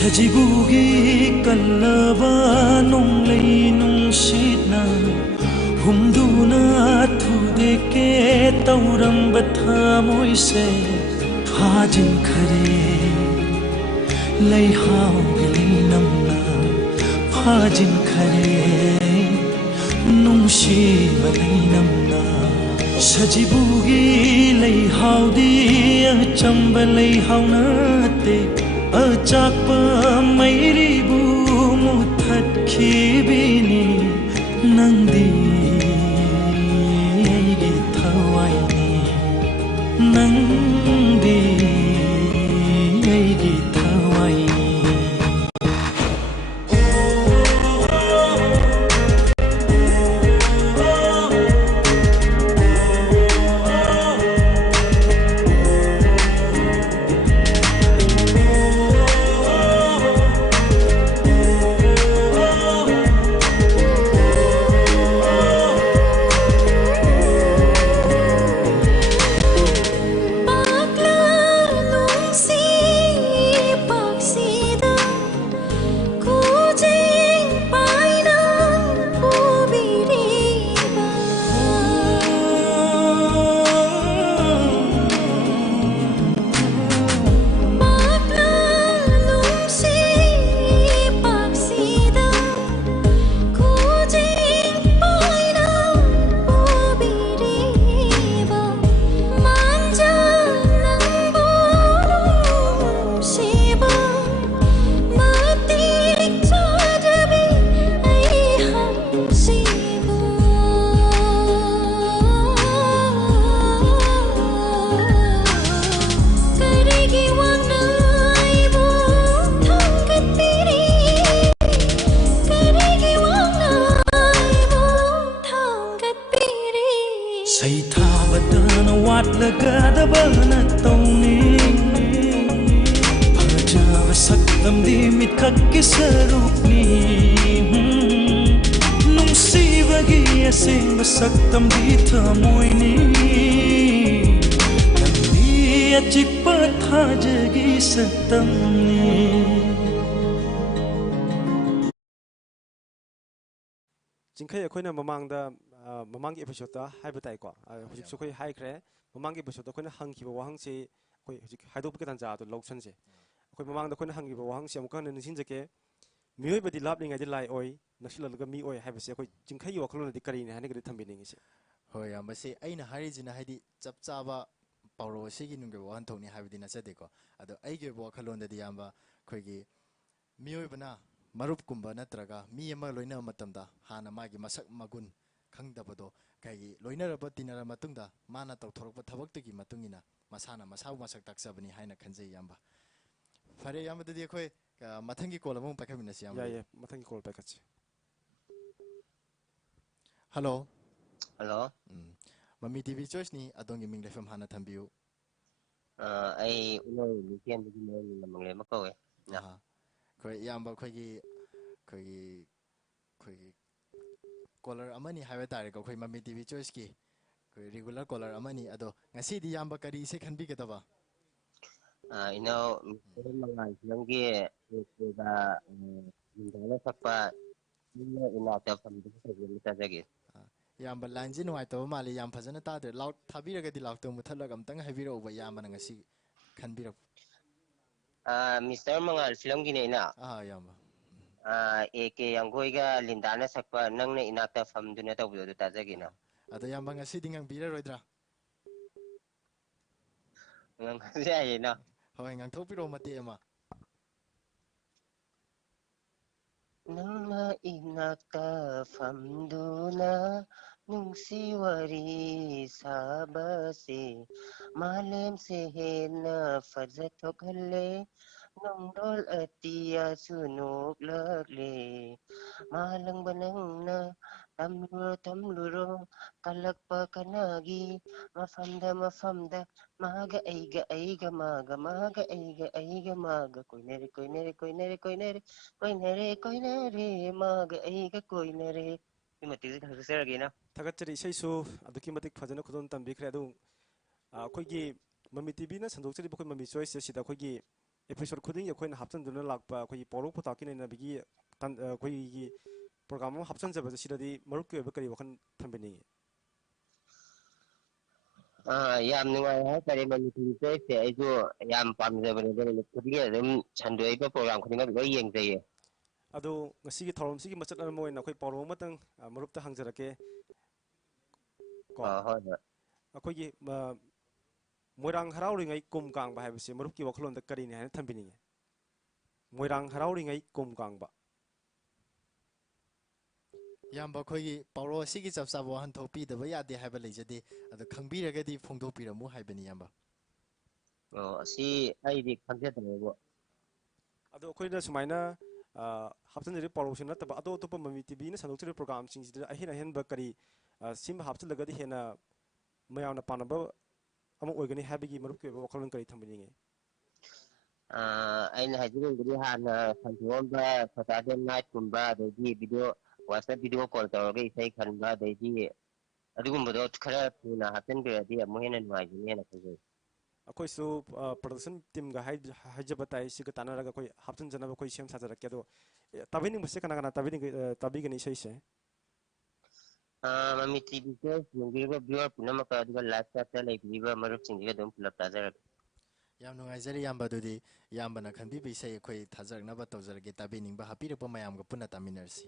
सजिबुगी कल्लबा नोंलै नुंसिना हुमदुना थुदेके तौरंब थामोइसे फाजिनखरे लैहाउगी लैनमना फाजिनखरे नुंसिबा लैनमना सजिबुगी लैहाउदी अचंबा लैहाउनाते अचाकपा मैरीबु मुथत्खिबिनी नंदी ऐगी थवाइनी नंदी ऐगी थवाइनी ꯂꯥꯛꯂꯒꯗꯕꯅ ꯇꯧꯅꯤ ꯐꯖꯕ ꯁꯛꯇꯝꯗꯤ ꯃꯤꯠꯈꯛꯀꯤ ꯁꯔꯨꯛꯅꯤ ꯅꯨꯡꯁꯤꯕꯒꯤ ꯑꯁꯦꯡꯕ ꯁꯛꯇꯝꯗꯤ ꯊꯃꯣꯏꯅꯤ ꯂꯝꯕꯤ ꯑꯆꯤꯛꯄ ꯊꯥꯖꯒꯤ ꯁꯛꯇꯝꯅꯤ ꯆꯤꯡꯈꯩ ꯑꯩꯈꯣꯏꯅ ꯃꯃꯥꯡꯒꯤ ꯑꯦꯄꯤꯁꯣꯗꯇ ꯍꯥꯏꯕ ꯇꯥꯏꯀꯣ ꯍꯧꯖꯤꯛꯁꯨ ꯑꯩꯈꯣꯏ ꯍꯥꯏꯈ꯭ꯔꯦ ꯃꯃꯥꯡꯒꯤ ꯑꯦꯄꯤꯁꯣꯗꯇ ꯑꯩꯈꯣꯏꯅ ꯍꯪꯈꯤꯕ ꯋꯥꯍꯪꯁꯤ ꯑꯩꯈꯣꯏ ꯍꯧꯖꯤꯛ ꯍꯥꯏꯗꯣꯛꯄꯒꯤ ꯇꯥꯟꯖꯥꯗꯣ ꯂꯧꯁꯟꯁꯦ ꯑꯩꯈꯣꯏ ꯃꯃꯥꯡꯗ ꯑꯩꯈꯣꯏꯅ ꯍꯪꯈꯤꯕ ꯋꯥꯍꯪꯁꯤ ꯑꯃꯨꯛꯀ ꯍꯟꯅ ꯅꯤꯡꯁꯤꯡꯖꯒꯦ ꯃꯤꯑꯣꯏꯕꯗꯤ ꯂꯥꯞꯂꯤꯉꯩꯗ ꯂꯥꯏ ꯑꯣꯏ ꯅꯛꯁꯤꯜꯂꯛꯂꯒ ꯃꯤ ꯑꯣꯏ ꯍꯥꯏꯕꯁꯤ ꯑꯩꯈꯣꯏ ꯆꯤꯡꯈꯩꯒꯤ ꯋꯥꯈꯜꯂꯣꯟꯗꯗꯤ ꯀꯔꯤꯅꯤ ꯍꯥꯏꯅꯒꯗꯤ ꯊꯝꯕꯤꯅꯤꯡꯉꯤꯁꯦ ꯍꯣꯏ ꯌꯥꯝꯕꯁꯤ ꯑꯩꯅ ꯍꯥꯏꯔꯤꯁꯤꯅ ꯍꯥꯏꯗꯤ ꯆꯞ ꯆꯥꯕ ꯄꯥꯎꯔꯧ ꯑꯁꯤꯒꯤ ꯅꯨꯡꯒꯤ ꯋꯥꯍꯟꯊꯣꯛꯅꯤ ꯍꯥꯏꯕꯗꯤ ꯅꯠꯆꯗꯦꯀꯣ ꯑꯗꯣ ꯑꯩꯒꯤ ꯑꯣꯏꯕ ꯋꯥꯈꯜꯂꯣꯟꯗꯗꯤ ꯌꯥꯝꯕ ꯑꯩꯈꯣꯏꯒꯤ ꯃꯤꯑꯣꯏꯕꯅ ꯃꯔꯨꯞꯀꯨꯝꯕ ꯅꯠꯇ꯭ꯔꯒ ꯃꯤ ꯑꯃ ꯂꯣꯏꯅꯕ ꯃꯇꯝꯗ ꯍꯥꯟꯅ ꯃꯥꯒꯤ ꯃꯁꯛ ꯃꯒꯨꯟ ꯈꯪꯗꯕꯗꯣ ꯀꯩꯒꯤ ꯂꯣꯏꯅꯔꯕ ꯇꯤꯟꯅꯔꯕ ꯃꯇꯨꯡꯗ ꯃꯥꯅ ꯇꯧꯊꯣꯔꯛꯄ ꯊꯕꯛꯇꯨꯒꯤ ꯃꯇꯨꯡ ꯏꯟꯅ ꯃꯁꯥꯅ ꯃꯁꯥꯕꯨ ꯃꯁꯛ ꯇꯥꯛꯆꯕꯅꯤ ꯍꯥꯏꯅ ꯈꯟꯖꯩ ꯌꯥꯝꯕ ꯐꯔꯦ ꯌꯥꯝꯕꯗꯗꯤ ꯑꯩꯈꯣꯏ ꯃꯊꯪꯒꯤ ꯀꯣꯜ ꯑꯃꯨꯛ ꯄꯥꯏꯈꯠꯃꯤꯟꯅꯁꯤ ꯌꯥꯝꯕ ꯌꯥꯏ ꯃꯊꯪꯒꯤ ꯀꯣꯜ ꯄꯥꯏꯈꯠꯁꯤ ꯍꯜꯂꯣ ꯍꯜꯂꯣ ꯃꯃꯤ ꯇꯤꯚꯤ ꯆꯣꯏꯁꯅꯤ ꯑꯗꯣꯝꯒꯤ ꯃꯤꯡ ꯂꯩꯐꯝ ꯍꯥꯟꯅ ꯊꯝꯕꯤꯌꯨ ꯑꯩ ꯎꯅꯧ ꯅꯨꯄꯤꯦꯟꯗꯒꯤ ꯃꯪꯂꯦ ꯑꯃ ꯀꯧꯋꯦ ꯑꯩꯈꯣꯏ ꯏꯌꯥꯝꯕ ꯑꯩꯈꯣꯏꯒꯤ ꯀꯣꯂꯔ ꯑꯃꯅꯤ ꯍꯥꯏꯕ ꯇꯥꯔꯦꯀꯣ ꯑꯩꯈꯣꯏ ꯃꯃꯤ ꯇꯤꯚꯤ ꯆꯣꯏꯁꯀꯤ ꯑꯩꯈꯣꯏ ꯔꯤꯒꯨꯂꯔ ꯀꯣꯂꯔ ꯑꯃꯅꯤ ꯑꯗꯣ ꯉꯁꯤꯗꯤ ꯏꯌꯥꯝꯕ ꯀꯔꯤ ꯏꯁꯩ ꯈꯟꯕꯤꯒꯗꯕ ꯏꯅꯥꯎ ꯃꯉꯥꯜ ꯐꯤꯂꯝꯒꯤ ꯅꯤꯡꯊꯧꯅ ꯁꯛꯄ ꯏꯅꯥꯛꯇ ꯐꯝꯗꯨꯅ ꯇꯧꯕꯤꯅ ꯇꯥꯖꯒꯦ ꯏꯌꯥꯝꯕ ꯂꯥꯏꯟꯁꯦ ꯅꯨꯡꯉꯥꯏꯇꯕ ꯃꯥꯜꯂꯤ ꯌꯥꯝ ꯐꯖꯅ ꯇꯥꯗ꯭ꯔꯦ ꯂꯥꯎꯠ ꯊꯥꯕꯤꯔꯒꯗꯤ ꯂꯥꯎꯠꯇꯣ ꯃꯨꯠꯊꯠꯂꯒ ꯑꯝꯇꯪ ꯍꯥꯏꯕꯤꯔꯛꯎꯕ ꯏꯌꯥꯝꯕꯅ ꯉꯁꯤ ꯈꯟꯕꯤꯔꯛꯄ ꯃꯤꯁꯇꯔ ꯃꯉꯥꯜ ꯐꯤꯂꯝꯒꯤꯅꯦ ꯑꯩꯅ ꯏꯌꯥꯝꯕ ꯑꯦ ꯀꯦ ꯌꯥꯡꯒꯣꯏꯒ ꯂꯤꯟꯗꯥꯅ ꯁꯛꯄ ꯅꯪꯅ ꯏꯅꯥꯛꯇ ꯐꯝꯗꯨꯅ ꯇꯧꯕꯗꯣ ꯑꯗꯨ ꯇꯥꯖꯒꯦꯅ ꯑꯗꯣ ꯏꯌꯥꯝꯕ ꯉꯁꯤꯗꯤ ꯉꯪꯕꯤꯔꯔꯣꯏꯗ꯭ꯔꯥ ꯉꯪꯕꯁꯨ ꯌꯥꯏꯌꯦꯅ ꯍꯣꯏ ꯉꯥꯡꯊꯣꯛꯄꯤꯔꯛꯑꯣ ꯃꯇꯦꯛ ꯑꯃ ꯅꯪꯅ ꯏꯅꯥꯛꯇ ꯐꯝꯗꯨꯅ ꯅꯨꯡꯁꯤ ꯋꯥꯔꯤ ꯁꯥꯕꯁꯦ ꯃꯥꯂꯦꯝꯁꯦ ꯍꯦꯟꯅ ꯐꯖꯊꯣꯛꯍꯜꯂꯦ ꯅꯣꯡꯗꯣꯜ ꯑꯇꯤꯌꯥꯁꯨ ꯅꯣꯛꯂꯛꯂꯦ ꯃꯥꯂꯪꯕ ꯅꯪꯅ ꯇꯝꯂꯨꯔꯣ ꯇꯝꯂꯨꯔꯣ ꯀꯜꯂꯛꯄ ꯀꯅꯥꯒꯤ ꯃꯐꯝꯗ ꯃꯥꯒ ꯑꯩꯒ ꯃꯥꯒ ꯀꯣꯏꯅꯔꯦ ꯀꯣꯏꯅꯔꯦ ꯀꯣꯏꯅꯔꯦ ꯀꯣꯏꯅꯔꯦ ꯀꯣꯏꯅꯔꯦ ꯀꯣꯏꯅꯔꯦ ꯃꯥꯒ ꯑꯩꯒ ꯀꯣꯏꯅꯔꯦ ꯁꯤ ꯃꯇꯤꯛꯁꯤ ꯊꯥꯒꯠꯆꯔꯒꯦꯅ ꯊꯥꯒꯠꯆꯔꯤ ꯏꯁꯩꯁꯨ ꯑꯗꯨꯛꯀꯤ ꯃꯇꯤꯛ ꯐꯖꯅ ꯈꯨꯗꯣꯜ ꯇꯝꯕꯤꯈ꯭ꯔꯦ ꯑꯗꯨ ꯑꯩꯈꯣꯏꯒꯤ ꯃꯃꯤ ꯇꯤꯚꯤꯅ ꯁꯟꯗꯣꯛꯆꯔꯤꯕ ꯑꯩꯈꯣꯏ ꯃꯃꯤ ꯆꯣꯏꯁ ꯑꯁꯤꯗ ꯑꯩꯈꯣꯏꯒꯤ ꯑꯦꯄꯤꯁꯣꯗ ꯈꯨꯗꯤꯡꯒꯤ ꯑꯩꯈꯣꯏꯅ ꯍꯥꯞꯆꯤꯟꯗꯨꯅ ꯂꯥꯛꯄ ꯑꯩꯈꯣꯏꯒꯤ ꯄꯥꯎꯔꯧ ꯄꯥꯎꯇꯥꯛꯀꯤ ꯅꯩꯅꯕꯒꯤ ꯑꯩꯈꯣꯏꯒꯤ ꯄ꯭ꯔꯣꯒ꯭ꯔꯥꯝ ꯑꯃ ꯍꯥꯞꯆꯤꯟꯖꯕꯁꯦ ꯁꯤꯗꯗꯤ ꯃꯔꯨꯞꯀꯤ ꯑꯣꯏꯕ ꯀꯔꯤ ꯋꯥꯈꯜ ꯊꯝꯕꯤꯅꯤꯡꯉꯤ ꯌꯥꯝ ꯅꯨꯡꯉꯥꯏ ꯍꯥꯏꯇꯥꯔꯦ ꯃꯅꯤꯄꯨꯔꯤ ꯆꯣꯏꯁꯁꯦ ꯑꯩꯁꯨ ꯌꯥꯝ ꯄꯥꯝꯖꯕꯅꯦ ꯑꯗꯨꯅ ꯈꯨꯗꯤꯡꯒꯤ ꯑꯗꯨꯝ ꯁꯟꯗꯣꯛꯏꯕ ꯄ꯭ꯔꯣꯒ꯭ꯔꯥꯝ ꯈꯨꯗꯤꯡꯃꯛ ꯂꯣꯏ ꯌꯦꯡꯖꯩꯌꯦ ꯑꯗꯣ ꯉꯁꯤꯒꯤ ꯊꯧꯔꯝꯁꯤꯒꯤ ꯃꯆꯠ ꯑꯃ ꯑꯣꯏꯅ ꯑꯩꯈꯣꯏ ꯄꯥꯎꯔꯧ ꯑꯃꯇꯪ ꯃꯔꯨꯞꯇ ꯍꯪꯖꯔꯛꯀꯦ ꯀꯣ ꯍꯣꯏ ꯍꯣꯏ ꯑꯩꯈꯣꯏꯒꯤ ꯃꯣꯏꯔꯥꯡ ꯍꯔꯥꯎꯔꯤꯉꯩ ꯀꯨꯝ ꯀꯥꯡꯕ ꯍꯥꯏꯕꯁꯤ ꯃꯔꯨꯞꯀꯤ ꯋꯥꯈꯜꯂꯣꯟꯗ ꯀꯔꯤꯅꯤ ꯍꯥꯏꯅ ꯊꯝꯕꯤꯅꯤꯡꯉꯤ ꯃꯣꯏꯔꯥꯡ ꯍꯔꯥꯎꯔꯤꯉꯩ ꯀꯨꯝ ꯀꯥꯡꯕ ꯏꯌꯥꯝꯕ ꯑꯩꯈꯣꯏꯒꯤ ꯄꯥꯎꯔꯧ ꯑꯁꯤꯒꯤ ꯆꯞ ꯆꯥꯕ ꯋꯥꯍꯟꯊꯣꯛ ꯄꯤꯗꯕ ꯌꯥꯗꯦ ꯍꯥꯏꯕ ꯂꯩꯖꯗꯦ ꯑꯗꯣ ꯈꯪꯕꯤꯔꯒꯗꯤ ꯐꯣꯡꯗꯣꯛꯄꯤꯔꯝꯃꯨ ꯍꯥꯏꯕꯅꯤ ꯏꯌꯥꯝꯕ ꯑꯁꯤ ꯑꯩꯗꯤ ꯈꯪꯖꯗ꯭ꯔꯦꯕ ꯑꯗꯣ ꯑꯩꯈꯣꯏꯅ ꯁꯨꯃꯥꯏꯅ ꯍꯥꯞꯆꯤꯟꯖꯔꯤꯕ ꯄꯥꯎꯔꯧꯁꯤ ꯅꯠꯇꯕ ꯑꯇꯣꯞ ꯑꯇꯣꯞꯄ ꯃꯃꯤ ꯇꯤꯚꯤꯅ ꯁꯟꯗꯣꯛꯆꯔꯤꯕ ꯄ꯭ꯔꯣꯒ꯭ꯔꯥꯝꯁꯤꯡꯁꯤꯗ ꯑꯍꯦꯟ ꯑꯍꯦꯟꯕ ꯀꯔꯤ ꯁꯤꯃ ꯍꯥꯞꯆꯤꯜꯂꯒꯗꯤ ꯍꯦꯟꯅ ꯃꯌꯥꯝꯅ ꯄꯥꯝꯅꯕ ꯑꯃ ꯑꯣꯏꯒꯅꯤ ꯍꯥꯏꯕꯒꯤ ꯃꯔꯨꯞꯀꯤ ꯑꯣꯏꯕ ꯋꯥꯈꯜꯂꯣꯟ ꯀꯔꯤ ꯊꯝꯕꯤꯅꯤꯡꯉꯤ ꯑꯩꯅ ꯍꯥꯏꯖꯅꯤꯡꯕꯗꯤ ꯍꯥꯟꯅ ꯁꯟꯗꯣꯛꯑꯝꯕ ꯁꯇꯔꯗꯦ ꯅꯥꯏꯠꯀꯨꯝꯕ ꯑꯗꯩꯗꯤ ꯚꯤꯗꯤꯑꯣ ꯋꯥꯆꯞ ꯚꯤꯗꯤꯑꯣ ꯀꯣꯜ ꯇꯧꯔꯒ ꯏꯁꯩ ꯈꯟꯕ ꯑꯗꯩꯗꯤ ꯑꯗꯨꯒꯨꯝꯕꯗꯣ ꯈꯔ ꯊꯨꯅ ꯍꯥꯞꯆꯤꯟꯕꯤꯔꯗꯤ ꯑꯃꯨꯛ ꯍꯦꯟꯅ ꯅꯨꯡꯉꯥꯏꯒꯅꯤꯅ ꯈꯟꯖꯩ ꯑꯩꯈꯣꯏꯁꯨ ꯄ꯭ꯔꯗꯛꯁꯟ ꯇꯤꯝꯒ ꯍꯥꯏꯖꯕ ꯇꯥꯏ ꯁꯤꯒ ꯇꯥꯟꯅꯔꯒ ꯑꯩꯈꯣꯏ ꯍꯥꯞꯆꯤꯟꯖꯅꯕ ꯑꯩꯈꯣꯏ ꯁꯦꯝ ꯁꯥꯖꯔꯛꯀꯦ ꯑꯗꯣ ꯇꯥꯕꯤꯅꯤꯡꯕꯁꯦ ꯀꯅꯥ ꯀꯅꯥ ꯇꯥꯕꯤꯒꯅꯤ ꯏꯁꯩꯁꯦ ꯃꯃꯤ ꯇꯤꯚꯤꯁꯦ ꯌꯦꯡꯕꯤꯔꯤꯕ ꯚꯤꯌꯨꯋꯔ ꯄꯨꯝꯅꯃꯛꯀ ꯑꯗꯨꯒ ꯂꯥꯏꯐ ꯆꯥꯠꯇ ꯂꯩꯕꯤꯔꯤꯕ ꯃꯔꯨꯞꯁꯤꯡꯁꯤꯒ ꯑꯗꯨꯝ ꯄꯨꯂꯞ ꯇꯥꯖꯔꯛꯀꯦ ꯌꯥꯝ ꯅꯨꯡꯉꯥꯏꯖꯔꯦ ꯏꯌꯥꯝꯕ ꯑꯗꯨꯗꯤ ꯏꯌꯥꯝꯕꯅ ꯈꯟꯕꯤꯕ ꯏꯁꯩ ꯑꯩꯈꯣꯏ ꯊꯥꯖꯔꯛꯅꯕ ꯇꯧꯖꯔꯒꯦ ꯇꯥꯕꯤꯅꯤꯡꯕ ꯍꯥꯞꯄꯤꯔꯛꯄ ꯃꯌꯥꯝꯒ ꯄꯨꯟꯅ ꯇꯥꯃꯤꯟꯅꯔꯁꯤ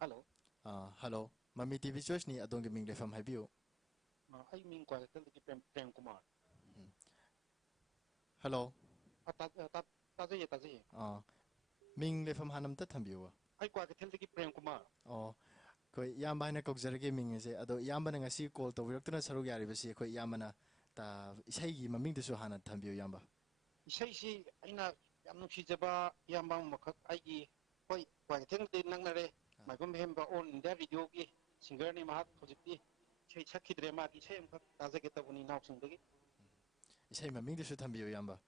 Hello. Hello. Mami TV Choice ni adong ge ming le fam haibiu. Ai ming kwa tel ki Prem Kumar. Hello. Ta je. Ming le fam hanam ta thambiu. Ai kwa tel ki Prem Kumar. Koi yamba na kokjarage ming se ado yamba na ngasi call to wirktuna saruk yari basi koi yamba na ta isai gi maming du su hana thambiu yamba. Isai si aina yam nu jaba yamba makhak ai gi koi kwa tel de nang na re mai bom hem ba on India video gi singer ni mahat project sei sakhi dre ma gi sei makhak ta je ke ta buni naw sing de Isai maming du su thambiu yamba.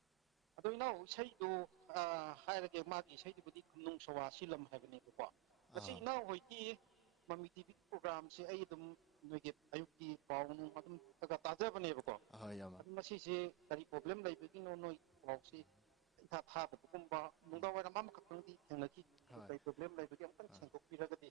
Ado inaw sei do hai ra ke ma gi sei di budi khumnung sawa silam ha bani ko Kasi inaw hoi ki Mami TV program si ay dum nugi ayuk ki paung adum taga taja bane ko Yamba. masi si dari problem lai bigi no no paung si tha tha ba kumba nungda wa mam ka pang di thang ki dari problem lai bigi am kan chang ko pira ga di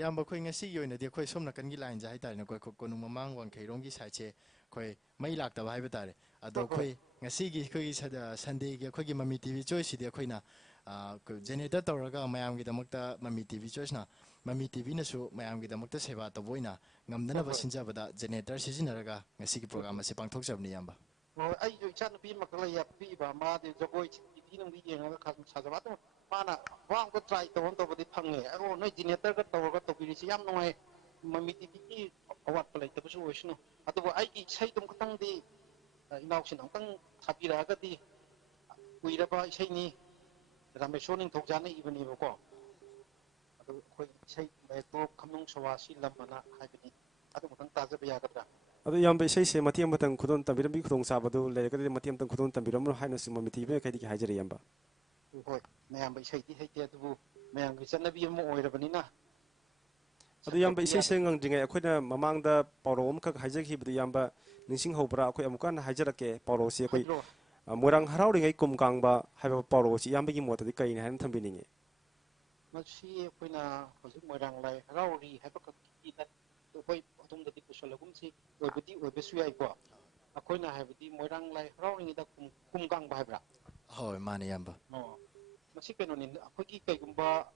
Yamba koi ngasi yoi na dia koi somna kan gi line jai tare na koi ko nu mamang wang khairong gi sai che koi mai lak ta bai ba tare ado koi ngasi gi koi Sunday gi koi gi Mami TV Choice dia koi na generator tawraga mayam gi damakta Mami TV Choice na Mami TV na su mayam gi damakta seba to boina ngamdana ba sinja bada generator sijinaraga ngasi gi program ase pangthok jabni yamba ai jo chan pi makla ya pi ba ma de jogoi ti nang bi yeng ga khas sa ba to mana wang ko try to to bodi phange aro noi generator ga to bi si yam noi Mami TV ki awat play to su oisno atu ai ki sai tum katang di inaw sin ang thabira ga di kuira ba sai ni Rameshoning Tokjana even Ivo. Say, to Kamung Sawasi Lamana, Hagani. I don't think that's a Biagata. adu yam be sei se matiam batang khudon tambiram bi khudong sabadu le ga de matiam tang khudon tambiram haina su Mami TV ka di ki hajari yamba Hoi, Mayam by Shady Hate to Mayam is an Abiam or Rabanina. adu yam be sei se ngang jinga akhoi mamang da parom ka hajaki bu yamba ningsing hobra akhoi amukan hajarake paro si akhoi Morang harau ringai kum kang ba haiba paro si yamba gi mota di kai han thambininge Masi Puna was Morang like Rauri, Habaki that the way Autumn the Dipusolagumsi, or Budi or Besui Gua. A coina have the Morang like Rowing it up Kumgang Babra. Mani yamba No, Masikan in Akoki Kagumba,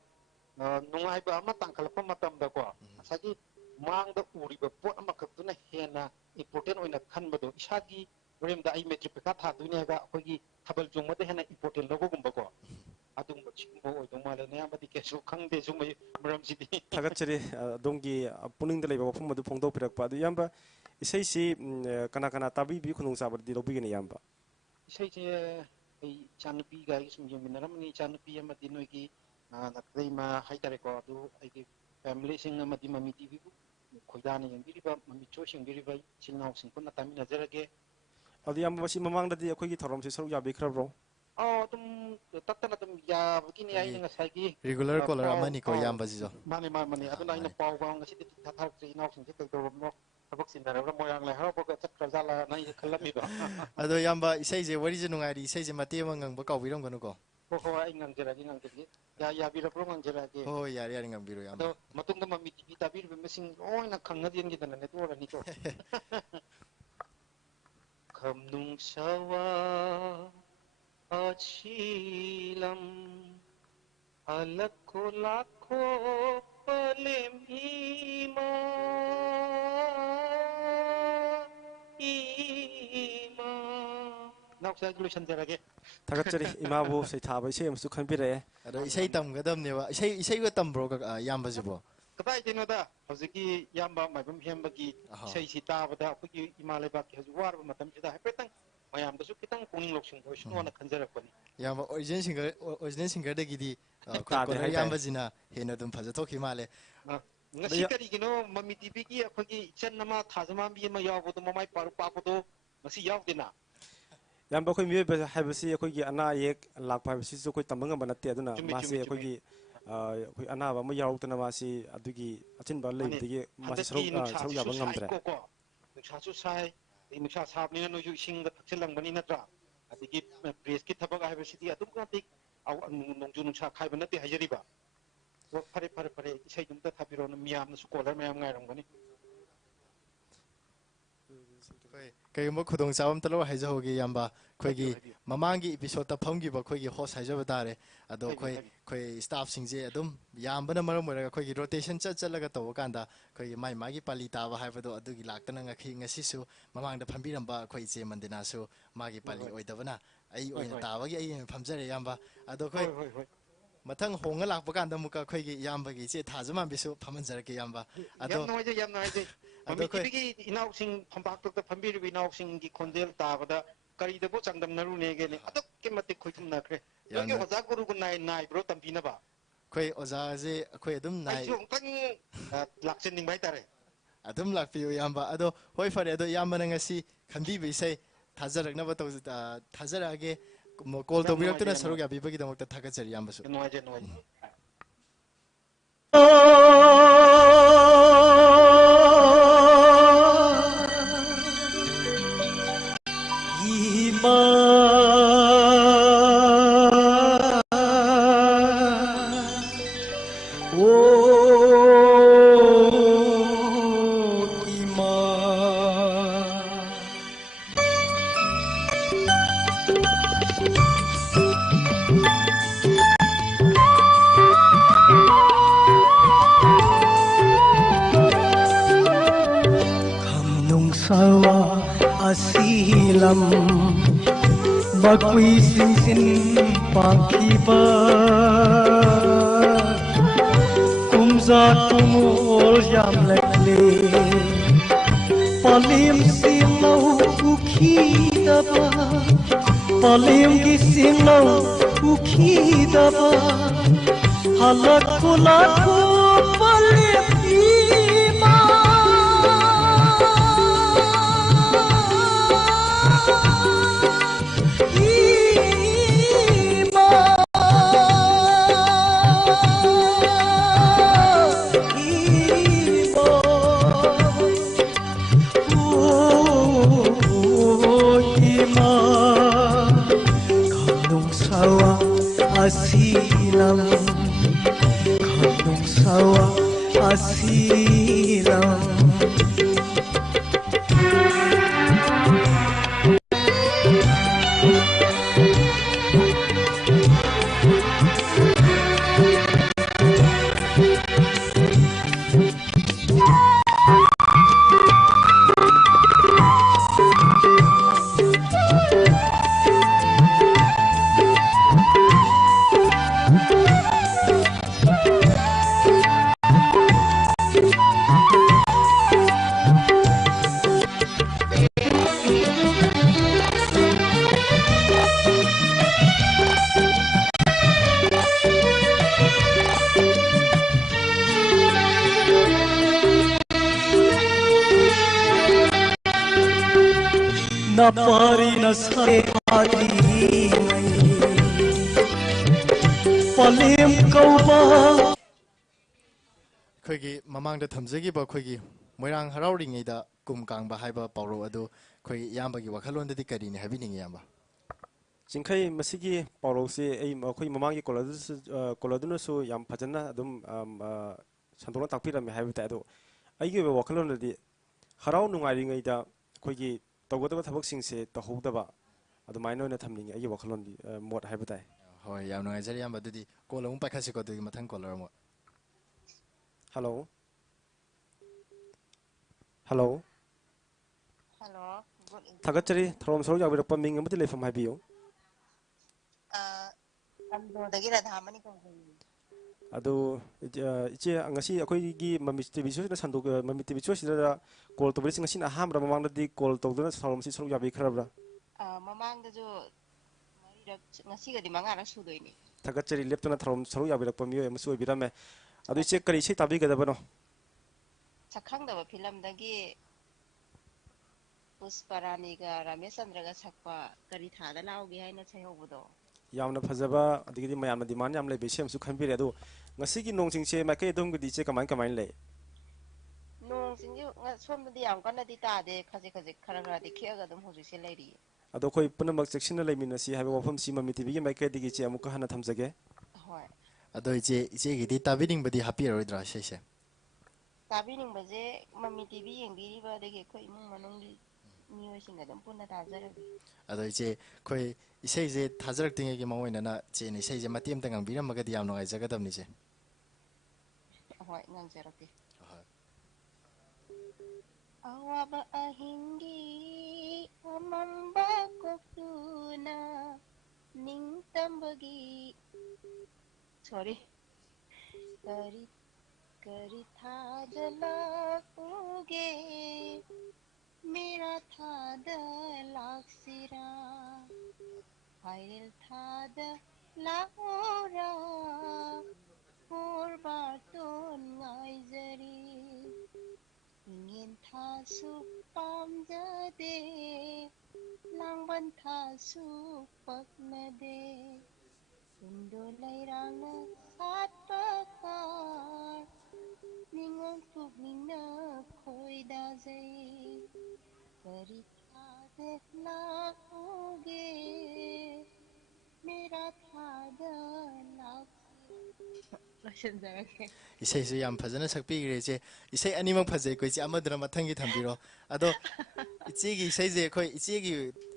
Nungai Bamatang Kalapamatam the Gua. Sagi Mang the Uri, but Amakatuna Hena, important in a Kanbado, Shagi, Rim the Imetripata, Dunaga, Hogi, Habal Jumata, important logo Gumbago. Adung Chimbo, Dumalania, but the Kesu Kang de Zuma, Ram City. tagachari dongi puning de leba phum madu phongdo pirak pa du yamba isei si kana kana tabi bi khunung sabar di lobi ni yamba Say, Chanapi guys, Minamani, Chanapi, and Matinoki, Nakrima, Haitareko, I give family sing a Madimami TV, Kodani and Biriba, Mamichosh and Biriba, Chilhouse and Punatamina Zerage. adu yamba si mamang da di akhoi gi thorom si saru ya bi khrab ro Oh, Tatanatum Ya, Bikini, I Sagi, regular caller amani ko yamba jijo money, I don't know in a power on the city, Tatar, in the books in the Ramoyan, like Harboka, Kazala, Naya Kalamiba. ado yamba isai je wari je nungari isai je mate mangang ba kaw birong ganu ko Oh, I am Geragin, Ya Birapong and Geragi. yari yari ngam biru yamba Matunga Mamita bir missing all in a Canadian given a network and it. Come nung sawa achilam alako lako palim ima Now, solution there again. tagachari imabu sei tha bai sei am su khan bi re ado isai tam gadam ne ba isai ga tam bro ga yamba jibo Kapai Tinoda, Hosiki Yamba, my Bumhambaki, say Sita, but Puki Imalabaki has war with Madame Jida Hapetang. I am the Sukitan Kuning Lotion, which no one can yamba origin singer de gidi ko yamba jina hena dum phaja to khimale Nasikari, Mami Tibiki, Puki, Chenama, Tazama, Bima Yago, Mamai Papato, Masi Yavdina. yamba khoi mi be ha si akhoi gi ana yek lak pa si su khoi tamanga bana te aduna ma si akhoi gi khoi ana ba ma yaw tana ma si adugi achin ba lei digi ma si saru ya ba ngam tre Chasu Sai, the Misha Sabina no using the Paxilang Banina. I think Praise Kitaba have a city at Dukatik, our Nonjun Chak Habanati Hajariba. What Pare say that happy on Miam, the scholar, Miam Iron money. ꯀꯩꯒꯨꯝꯕ ꯈꯨꯗꯣꯡꯆꯥꯕ ꯑꯃꯇ ꯂꯧ ꯍꯥꯏꯖꯍꯧꯒꯦ ꯏꯌꯥꯝꯕ ꯑꯩꯈꯣꯏꯒꯤ ꯃꯃꯥꯡꯒꯤ ꯏꯄꯤꯁꯣꯗꯇ ꯐꯝꯈꯤꯕ ꯑꯩꯈꯣꯏꯒꯤ host ꯍꯥꯏꯖꯕ ꯇꯥꯔꯦ ꯑꯗꯣ ꯑꯩꯈꯣꯏ ꯁ꯭ꯇꯥꯐꯁꯤꯡꯁꯦ ꯑꯗꯨꯝ ꯌꯥꯝꯕꯅ ꯃꯔꯝ ꯑꯣꯏꯔꯒ ꯑꯩꯈꯣꯏꯒꯤ ꯔꯣꯇꯦꯁꯟ ꯆꯠꯂꯒ ꯇꯧꯕ ꯀꯥꯟꯗ ꯑꯩꯈꯣꯏꯒꯤ ꯃꯥꯒꯤ ꯄꯥꯂꯤ ꯇꯥꯕ ꯍꯥꯏꯕꯗꯣ ꯑꯗꯨꯒꯤ ꯂꯥꯛꯇꯅ ꯉꯁꯤꯁꯨ ꯃꯃꯥꯡꯗ ꯐꯝꯕꯤꯔꯝꯕ ꯑꯩꯈꯣꯏ ꯏꯆꯦ ꯃꯟꯗꯤꯅꯥꯁꯨ ꯃꯥꯒꯤ ꯄꯥꯂꯤ ꯑꯣꯏꯗꯕꯅ ꯑꯩ ꯑꯣꯏꯅ ꯇꯥꯕꯒꯤ ꯑꯩ ꯑꯣꯏꯅ ꯐꯝꯖꯔꯦ ꯏꯌꯥꯝꯕ ꯑꯗꯣ ꯑꯩꯈꯣꯏ ꯃꯊꯪ ꯍꯣꯡꯉ ꯂꯥꯛꯄ ꯀꯥꯟꯗ ꯑꯃꯨꯛꯀ ꯑꯩꯈꯣꯏꯒꯤ ꯏꯌꯥꯝꯕꯒꯤ ꯏꯆꯦ ꯊꯥꯖꯃꯥꯟꯕꯤꯁꯨ ꯐꯝꯍꯟꯖꯔꯛꯀꯦ ꯏꯌꯥꯝꯕ ꯌꯥꯝ ꯅꯨꯡꯉꯥꯏꯖꯩ ꯌꯥꯝ ꯅꯨꯡꯉꯥꯏꯖꯩ ꯃꯃꯤ ꯇꯤꯚꯤꯒꯤ ꯏꯅꯥꯎꯁꯤꯡ ꯐꯝꯄꯥꯛꯇ ꯐꯝꯕꯤꯔꯤꯕ ꯏꯅꯥꯎꯁꯤꯡꯒꯤ ꯈꯣꯟꯖꯦꯜ ꯇꯥꯕꯗ ꯀꯔꯤꯗꯕꯨ ꯆꯥꯡꯗꯝꯅꯔꯨꯅꯦꯒꯦꯅꯦ ꯑꯗꯨꯛꯀꯤ ꯃꯇꯤꯛ ꯈꯣꯏꯊꯨꯝꯅꯈ꯭ꯔꯦ ꯅꯣꯏꯒꯤ ꯑꯣꯖꯥ ꯒꯨꯔꯨꯒ ꯅꯥꯏꯕ꯭ꯔꯣ ꯇꯝꯕꯤꯅꯕ ꯑꯩꯈꯣꯏ ꯑꯣꯖꯥꯁꯦ ꯑꯩꯈꯣꯏ ꯑꯗꯨꯝ ꯅꯥꯏ ꯑꯩꯁꯨ ꯑꯃꯨꯛꯇꯪ ꯂꯥꯛꯆꯅꯤꯡꯕ ꯍꯥꯏꯇꯥꯔꯦ ꯑꯗꯨꯝ ꯂꯥꯛꯄꯤꯌꯨ ꯏꯌꯥꯝꯕ ꯑꯗꯣ ꯍꯣꯏ ꯐꯔꯦ ꯑꯗꯣ ꯏꯌꯥꯝꯕꯅ ꯉꯁꯤ ꯈꯟꯕꯤꯕ ꯏꯁꯩ ꯊꯥꯖꯔꯛꯅꯕ ꯊꯥꯖꯔꯛꯑꯒꯦ ꯀꯣꯜ ꯇꯧꯕꯤꯔꯛꯇꯨꯅ ꯁꯔꯨꯛ ꯌꯥꯕꯤꯕꯒꯤꯗꯃꯛꯇ ꯊꯥꯒꯠꯆꯔꯤ ꯏꯌꯥꯝꯕꯁꯨ ꯅꯨꯡꯉꯥꯏꯖꯩ ꯅꯨꯡꯉꯥꯏꯖꯩ Asilam Bakui sin sin pangkiba Kumza tumul yam lekle Palim silau ukhidaba Palim ki silau ukhidaba Halak kulakku palim Asilam Kandung sawa asilam Napari nasare adi Palim kauba ꯑꯩꯈꯣꯏꯒꯤ ꯃꯃꯥꯡꯗ ꯊꯝꯖꯈꯤꯕ ꯑꯩꯈꯣꯏꯒꯤ ꯃꯣꯏꯔꯥꯡ ꯍꯔꯥꯎꯔꯤꯉꯩꯗ ꯀꯨꯝ ꯀꯥꯡꯕ ꯍꯥꯏꯕ ꯄꯥꯎꯔꯧ ꯑꯗꯨ ꯑꯩꯈꯣꯏꯒꯤ ꯏꯌꯥꯝꯕꯒꯤ ꯋꯥꯈꯜꯂꯣꯟꯗꯗꯤ ꯀꯔꯤꯅꯤ ꯍꯥꯏꯕꯤꯅꯤꯡꯉꯤ ꯏꯌꯥꯝꯕ ꯆꯤꯡꯈꯩ ꯃꯁꯤꯒꯤ ꯄꯥꯎꯔꯧꯁꯤ ꯑꯩꯈꯣꯏ ꯃꯃꯥꯡꯒꯤ ꯀꯣꯂꯔꯗꯨꯅꯁꯨ ꯌꯥꯝ ꯐꯖꯅ ꯑꯗꯨꯝ ꯁꯟꯗꯣꯛꯅ ꯇꯥꯛꯄꯤꯔꯝꯃꯦ ꯍꯥꯏꯕ ꯇꯥꯏ ꯑꯗꯣ ꯑꯩꯒꯤ ꯑꯣꯏꯕ ꯋꯥꯈꯜꯂꯣꯟꯗꯗꯤ ꯍꯔꯥꯎ ꯅꯨꯡꯉꯥꯏꯔꯤꯉꯩꯗ ꯑꯩꯈꯣꯏꯒꯤ ꯇꯧꯒꯗꯕ ꯊꯕꯛꯁꯤꯡꯁꯦ ꯇꯧꯍꯧꯗꯕ ꯑꯗꯨꯃꯥꯏꯅ ꯑꯣꯏꯅ ꯊꯝꯅꯤꯡꯉꯤ ꯑꯩꯒꯤ ꯋꯥꯈꯜꯂꯣꯟꯗꯤ ꯃꯣꯠ ꯍꯥꯏꯕ ꯇꯥꯏ ꯍꯣꯏ ꯌꯥꯝ ꯅꯨꯡꯉꯥꯏꯖꯔꯦ ꯏꯌꯥꯝꯕ ꯑꯗꯨꯗꯤ ꯀꯣꯜ ꯑꯃꯨꯛ ꯄꯥꯏꯈꯠꯁꯤꯀꯣ ꯑꯗꯨꯒꯤ ꯃꯊꯪ ꯀꯣꯂꯔ ꯑꯃꯨꯛ hello hello Hello, good evening. ꯊꯥꯒꯠꯆꯔꯤ ꯊꯧꯔꯝ ꯁꯔꯨꯛ ꯌꯥꯕꯤꯔꯛꯄ ꯃꯤꯡ ꯑꯃꯗꯤ ꯂꯩꯐꯝ ꯍꯥꯏꯕꯤꯌꯨ Andodagi Radhamani Kaujani. ꯑꯗꯨ ꯏꯆꯦ ꯉꯁꯤ ꯑꯩꯈꯣꯏꯒꯤ ꯃꯃꯤ ꯇꯤꯚꯤ ꯁꯣꯁꯤꯗ ꯃꯃꯤ ꯇꯤꯚꯤ ꯁꯣꯁꯤꯗ ꯀꯣꯜ ꯇꯧꯕꯤꯔꯤꯁꯤ ꯉꯁꯤꯅ ꯑꯍꯥꯟꯕ ꯃꯃꯥꯡꯗꯗꯤ ꯀꯣꯜ ꯇꯧꯗꯨꯅ ꯊꯧꯔꯝꯁꯤ ꯁꯔꯨꯛ ꯌꯥꯕꯤꯈ꯭ꯔꯕ꯭ꯔꯥ Mamangdajo Marirak Nasiga di Mangara Sudoini. ꯊꯥꯒꯠꯆꯔꯤ ꯂꯦꯞꯇꯨꯅ ꯊꯧꯔꯝ ꯁꯔꯨꯛ ꯌꯥꯕꯤꯔꯛꯄ ꯃꯤꯑꯣꯏ ꯑꯃꯁꯨ ꯑꯣꯏꯕꯤꯔꯝꯃꯦ ꯑꯗꯨ ꯏꯆꯦ ꯀꯔꯤ ꯏꯁꯩ ꯇꯥꯕꯤꯒꯗꯕꯅꯣ Sakhangdaba Filamdagi Pusparaniga Rameshandraga Sakpa Kari Thada Laugi Haina Chayhobudo. ꯌꯥꯝꯅ ꯐꯖꯕ ꯑꯗꯒꯤꯗꯤ ꯃꯌꯥꯝꯅ ꯗꯤꯃꯥꯟ ꯌꯥꯝ ꯂꯩꯕ ꯏꯁꯩ ꯑꯃꯁꯨ ꯈꯟꯕꯤꯔꯦ ꯑꯗꯣ ꯉꯁꯤꯒꯤ ꯅꯣꯡꯁꯤꯡꯁꯦ ꯃꯥꯏꯀꯩ ꯑꯗꯣꯝꯒꯤꯗꯤ ꯏꯆꯦ ꯀꯃꯥꯏꯅ ꯂꯩ No, Sinju Somadi Amkana di Tade, Kazik Karagadi Kiaga, the Hosisi lady. ꯑꯗꯣ ꯑꯩꯈꯣꯏ ꯄꯨꯝꯅꯃꯛ ꯆꯦꯛꯁꯤꯟꯅ ꯂꯩꯃꯤꯟꯅꯁꯤ ꯍꯥꯏꯕ ꯋꯥꯐꯝꯁꯤ ꯃꯃꯤ ꯇꯤꯚꯤꯒꯤ ꯃꯥꯏꯀꯩꯗꯒꯤ ꯏꯆꯦ ꯑꯃꯨꯛꯀ ꯍꯟꯅ ꯊꯝꯖꯒꯦ ꯑꯗꯣ ꯏꯆꯦꯒꯤꯗꯤ ꯇꯥꯕꯤꯅꯤꯡꯕꯗꯤ ꯍꯥꯞꯄꯤꯔꯔꯣꯏꯗ꯭ꯔꯥ ꯏꯁꯩꯁꯦ Tabining Baze, Mammy TV and Giva, the Koi Manungi 미호신가 좀 뿐나 다저러기 ꯑꯗꯣ ꯏꯆꯦ ꯑꯩꯈꯣꯏ ꯏꯁꯩꯁꯦ ꯊꯥꯖꯔꯛꯇ꯭ꯔꯤꯉꯩꯒꯤ ꯃꯥꯡꯑꯣꯏꯅꯅ ꯏꯆꯦꯅ ꯏꯁꯩꯁꯦ ꯃꯇꯦꯛ ꯑꯃꯇ ꯉꯪꯕꯤꯔꯝꯃꯒꯗꯤ ꯌꯥꯝ ꯅꯨꯡꯉꯥꯏꯖꯒꯗꯕꯅꯤ ꯏꯆꯦ ꯍꯣꯏ ꯉꯥꯡꯖꯔꯛꯀꯦ ꯑꯋꯥꯕ ꯑꯍꯤꯡꯒꯤ ꯑꯃꯝꯕ ꯀꯣꯛꯇꯨꯅ ꯅꯤꯡꯇꯝꯕꯒꯤ sorry kari kari thada lakuge mera thada laksira hail thada laora porbaton ngaijari ingin thasu pamjade langban thasu paknade Indo lairana satpakar ningon pugning khoi da jai kari thade laoge mera thada ꯏꯁꯩꯁꯨ ꯌꯥꯝ ꯐꯖꯅ ꯁꯛꯄꯤꯈ꯭ꯔꯦ ꯏꯆꯦ ꯏꯁꯩ ꯑꯅꯤꯃꯛ ꯐꯖꯩ ꯑꯩꯈꯣꯏ ꯏꯆꯦ ꯑꯃꯗꯨꯅ ꯃꯊꯪꯒꯤ ꯊꯝꯕꯤꯔꯣ ꯑꯗꯣ ꯏꯆꯦꯒꯤ ꯏꯁꯩꯁꯦ ꯑꯩꯈꯣꯏ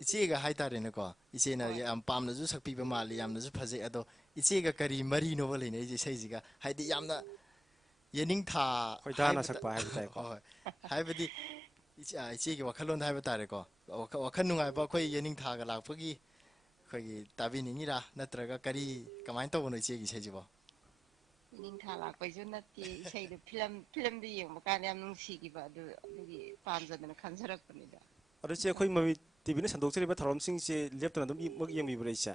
ꯏꯆꯦꯒ ꯍꯥꯏꯇꯥꯔꯦꯅꯦꯀꯣ ꯏꯆꯦꯅ ꯌꯥꯝ ꯄꯥꯝꯅꯁꯨ ꯁꯛꯄꯤꯕ ꯃꯥꯜꯂꯤ ꯌꯥꯝꯅꯁꯨ ꯐꯖꯩ ꯑꯗꯣ ꯏꯆꯦꯒ ꯀꯔꯤ ꯃꯔꯤꯅꯣꯕ ꯂꯩꯅꯩꯁꯦ ꯏꯁꯩꯁꯤꯒ ꯍꯥꯏꯗꯤ ꯌꯥꯝꯅ ꯌꯦꯅꯤꯡꯊꯥ ꯈꯣꯏꯗꯥꯅ ꯁꯛꯄ ꯍꯥꯏꯕ ꯇꯥꯏꯀꯣ ꯍꯣꯏ ꯍꯥꯏꯕꯗꯤ ꯏꯆꯦꯒꯤ ꯋꯥꯈꯜꯂꯣꯟꯗ ꯍꯥꯏꯕ ꯇꯥꯔꯦꯀꯣ ꯋꯥꯈꯜ ꯅꯨꯡꯉꯥꯏꯕ ꯑꯩꯈꯣꯏ ꯌꯦꯅꯤꯡꯊꯥꯒ ꯂꯥꯛꯄꯒꯤ ꯑꯩꯈꯣꯏꯒꯤ ꯇꯥꯕꯤꯅꯤꯡꯉꯤꯔꯥ ꯅꯠꯇ꯭ꯔꯒ ꯀꯃꯥꯏꯅ ꯇꯧꯕꯅꯣ ꯏꯆꯦꯒꯤ ꯏꯁꯩꯁꯤꯕꯣ ꯅꯤꯡꯊꯥ ꯂꯥꯛꯄꯩꯁꯨ ꯅꯠꯇꯦ ꯏꯁꯩꯗꯨ ꯐꯤꯂꯝꯗꯨ ꯌꯦꯡꯕ ꯀꯥꯟꯗ ꯌꯥꯝ ꯅꯨꯡꯁꯤꯈꯤꯕ ꯑꯗꯨꯒꯤ ꯄꯥꯝꯖꯗꯅ ꯈꯟꯖꯔꯛꯄꯅꯤꯗ ꯑꯗꯨ ꯏꯆꯦ ꯑꯩꯈꯣꯏ ꯃꯃꯤ ꯇꯤꯚꯤꯅ ꯁꯟꯗꯣꯛꯆꯔꯤꯕ ꯊꯧꯔꯝꯁꯤꯡꯁꯦ ꯂꯦꯞꯇꯅ ꯑꯗꯨꯝ ꯌꯦꯡꯕꯤꯕ꯭ꯔꯥ ꯏꯆꯦ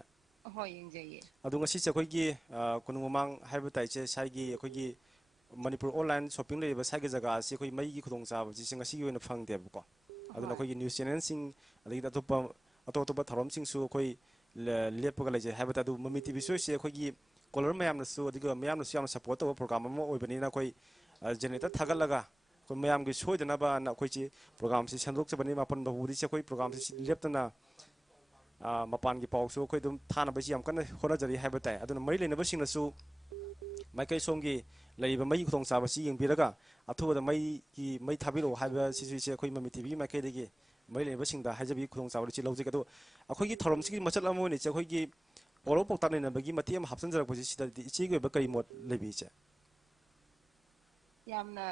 ꯍꯣꯏ ꯌꯦꯡꯖꯩꯌꯦ ꯑꯗꯣ ꯉꯁꯤꯁꯦ ꯑꯩꯈꯣꯏꯒꯤ ꯀꯣꯅꯨꯡ ꯃꯃꯥꯡ ꯍꯥꯏꯕ ꯇꯥꯏ ꯏꯆꯦ ꯁꯥꯏꯒꯤ ꯑꯩꯈꯣꯏꯒꯤ ꯃꯅꯤꯄꯨꯔ ꯑꯣꯟꯂꯥꯏꯟ ꯁꯣꯞꯄꯤꯡ ꯂꯩꯔꯤꯕ ꯁꯥꯏꯒꯤ ꯖꯒꯥ ꯑꯁꯤ ꯑꯩꯈꯣꯏ ꯃꯩꯒꯤ ꯈꯨꯗꯣꯡꯆꯥꯕꯁꯤ ꯉꯁꯤꯒꯤ ꯑꯣꯏꯅ ꯐꯪꯗꯦꯕꯀꯣ ꯑꯗꯨꯅ ꯑꯩꯈꯣꯏꯒꯤ ꯅ꯭ꯌꯨꯁ ꯆꯦꯅꯦꯜꯁꯤꯡ ꯑꯗꯒꯤ ꯑꯇꯣꯞꯄ ꯊꯧꯔꯝꯁꯤꯡꯁꯨ ꯑꯩꯈꯣꯏ ꯂꯦꯞꯄꯒ ꯂꯩꯖꯩ ꯍꯥꯏꯕ ꯇꯥꯏ ꯑꯗꯨ ꯃꯃꯤ ꯇꯤꯚꯤ ꯁꯣꯏꯁꯦ ꯑꯩꯈꯣꯏꯒꯤ ꯀꯣꯂꯔ ꯃꯌꯥꯝꯅꯁꯨ ꯑꯗꯨꯒ ꯃꯌꯥꯝꯅꯁꯨ ꯌꯥꯝꯅ ꯁꯞꯄꯣꯔꯠ ꯇꯧꯕ ꯄ꯭ꯔꯣꯒ꯭ꯔꯥꯝ ꯑꯃ ꯑꯣꯏꯕꯅꯤꯅ ꯑꯩꯈꯣꯏ ꯖꯦꯅꯦꯔꯦꯇꯔ ꯊꯥꯒꯠꯂꯒ ꯑꯩꯈꯣꯏ ꯃꯌꯥꯝꯒꯤ ꯁꯣꯏꯗꯅꯕꯅ ꯑꯩꯈꯣꯏꯁꯤ ꯄ꯭ꯔꯣꯒ꯭ꯔꯥꯝꯁꯤ ꯁꯦꯝꯗꯣꯛꯆꯕꯅꯤ ꯃꯥꯄꯟ ꯐꯥꯎꯕꯗꯤ ꯑꯩꯈꯣꯏ ꯄ꯭ꯔꯣꯒ꯭ꯔꯥꯝꯁꯤ ꯂꯦꯞꯇꯅ ꯃꯄꯥꯟꯒꯤ ꯄꯥꯎꯁꯨ ꯑꯩꯈꯣꯏ ꯑꯗꯨꯝ ꯊꯥꯅꯕꯁꯤ ꯌꯥꯝ ꯀꯟꯅ ꯍꯣꯠꯅꯖꯔꯤ ꯍꯥꯏꯕ ꯇꯥꯏ ꯑꯗꯨꯅ ꯃꯔꯤ ꯂꯩꯅꯕꯁꯤꯡꯅꯁꯨ ꯃꯥꯏꯀꯩ ꯁꯣꯝꯒꯤ ꯂꯩꯔꯤꯕ ꯃꯩꯒꯤ ꯈꯨꯗꯣꯡꯆꯥꯕꯁꯤ ꯌꯦꯡꯕꯤꯔꯒ ꯑꯊꯨꯕꯗ ꯃꯩ ꯊꯥꯕꯤꯔꯛꯎ ꯍꯥꯏꯕꯁꯤꯁꯨ ꯏꯆꯦ ꯑꯩꯈꯣꯏ ꯃꯃꯤ ꯇꯤꯚꯤꯒꯤ ꯃꯥꯏꯀꯩꯗꯒꯤ ꯃꯔꯤ ꯂꯩꯅꯕꯁꯤꯡꯗ ꯍꯥꯏꯖꯕꯤ ꯈꯨꯗꯣꯡꯆꯥꯕ ꯏꯆꯦ ꯂꯧꯖꯒꯦ ꯑꯗꯣ ꯑꯩꯈꯣꯏꯒꯤ ꯊꯧꯔꯝꯁꯤꯒꯤ ꯃꯆꯠ ꯑꯃ ꯑꯣꯏꯅ ꯏꯆꯦ ꯑꯩꯈꯣꯏꯒꯤ ꯄꯣꯔꯣ ꯄꯥꯎꯇꯥꯛ ꯅꯩꯅꯕꯒꯤ ꯃꯇꯦꯛ ꯑꯃ ꯍꯥꯞꯆꯤꯟꯖꯔꯛꯄꯁꯤ ꯁꯤꯗꯗꯤ ꯏꯆꯦꯒꯤ ꯑꯣꯏꯕ ꯀꯔꯤ ꯃꯣꯠ ꯂꯩꯕꯤ ꯏꯆꯦ ꯌꯥꯝꯅ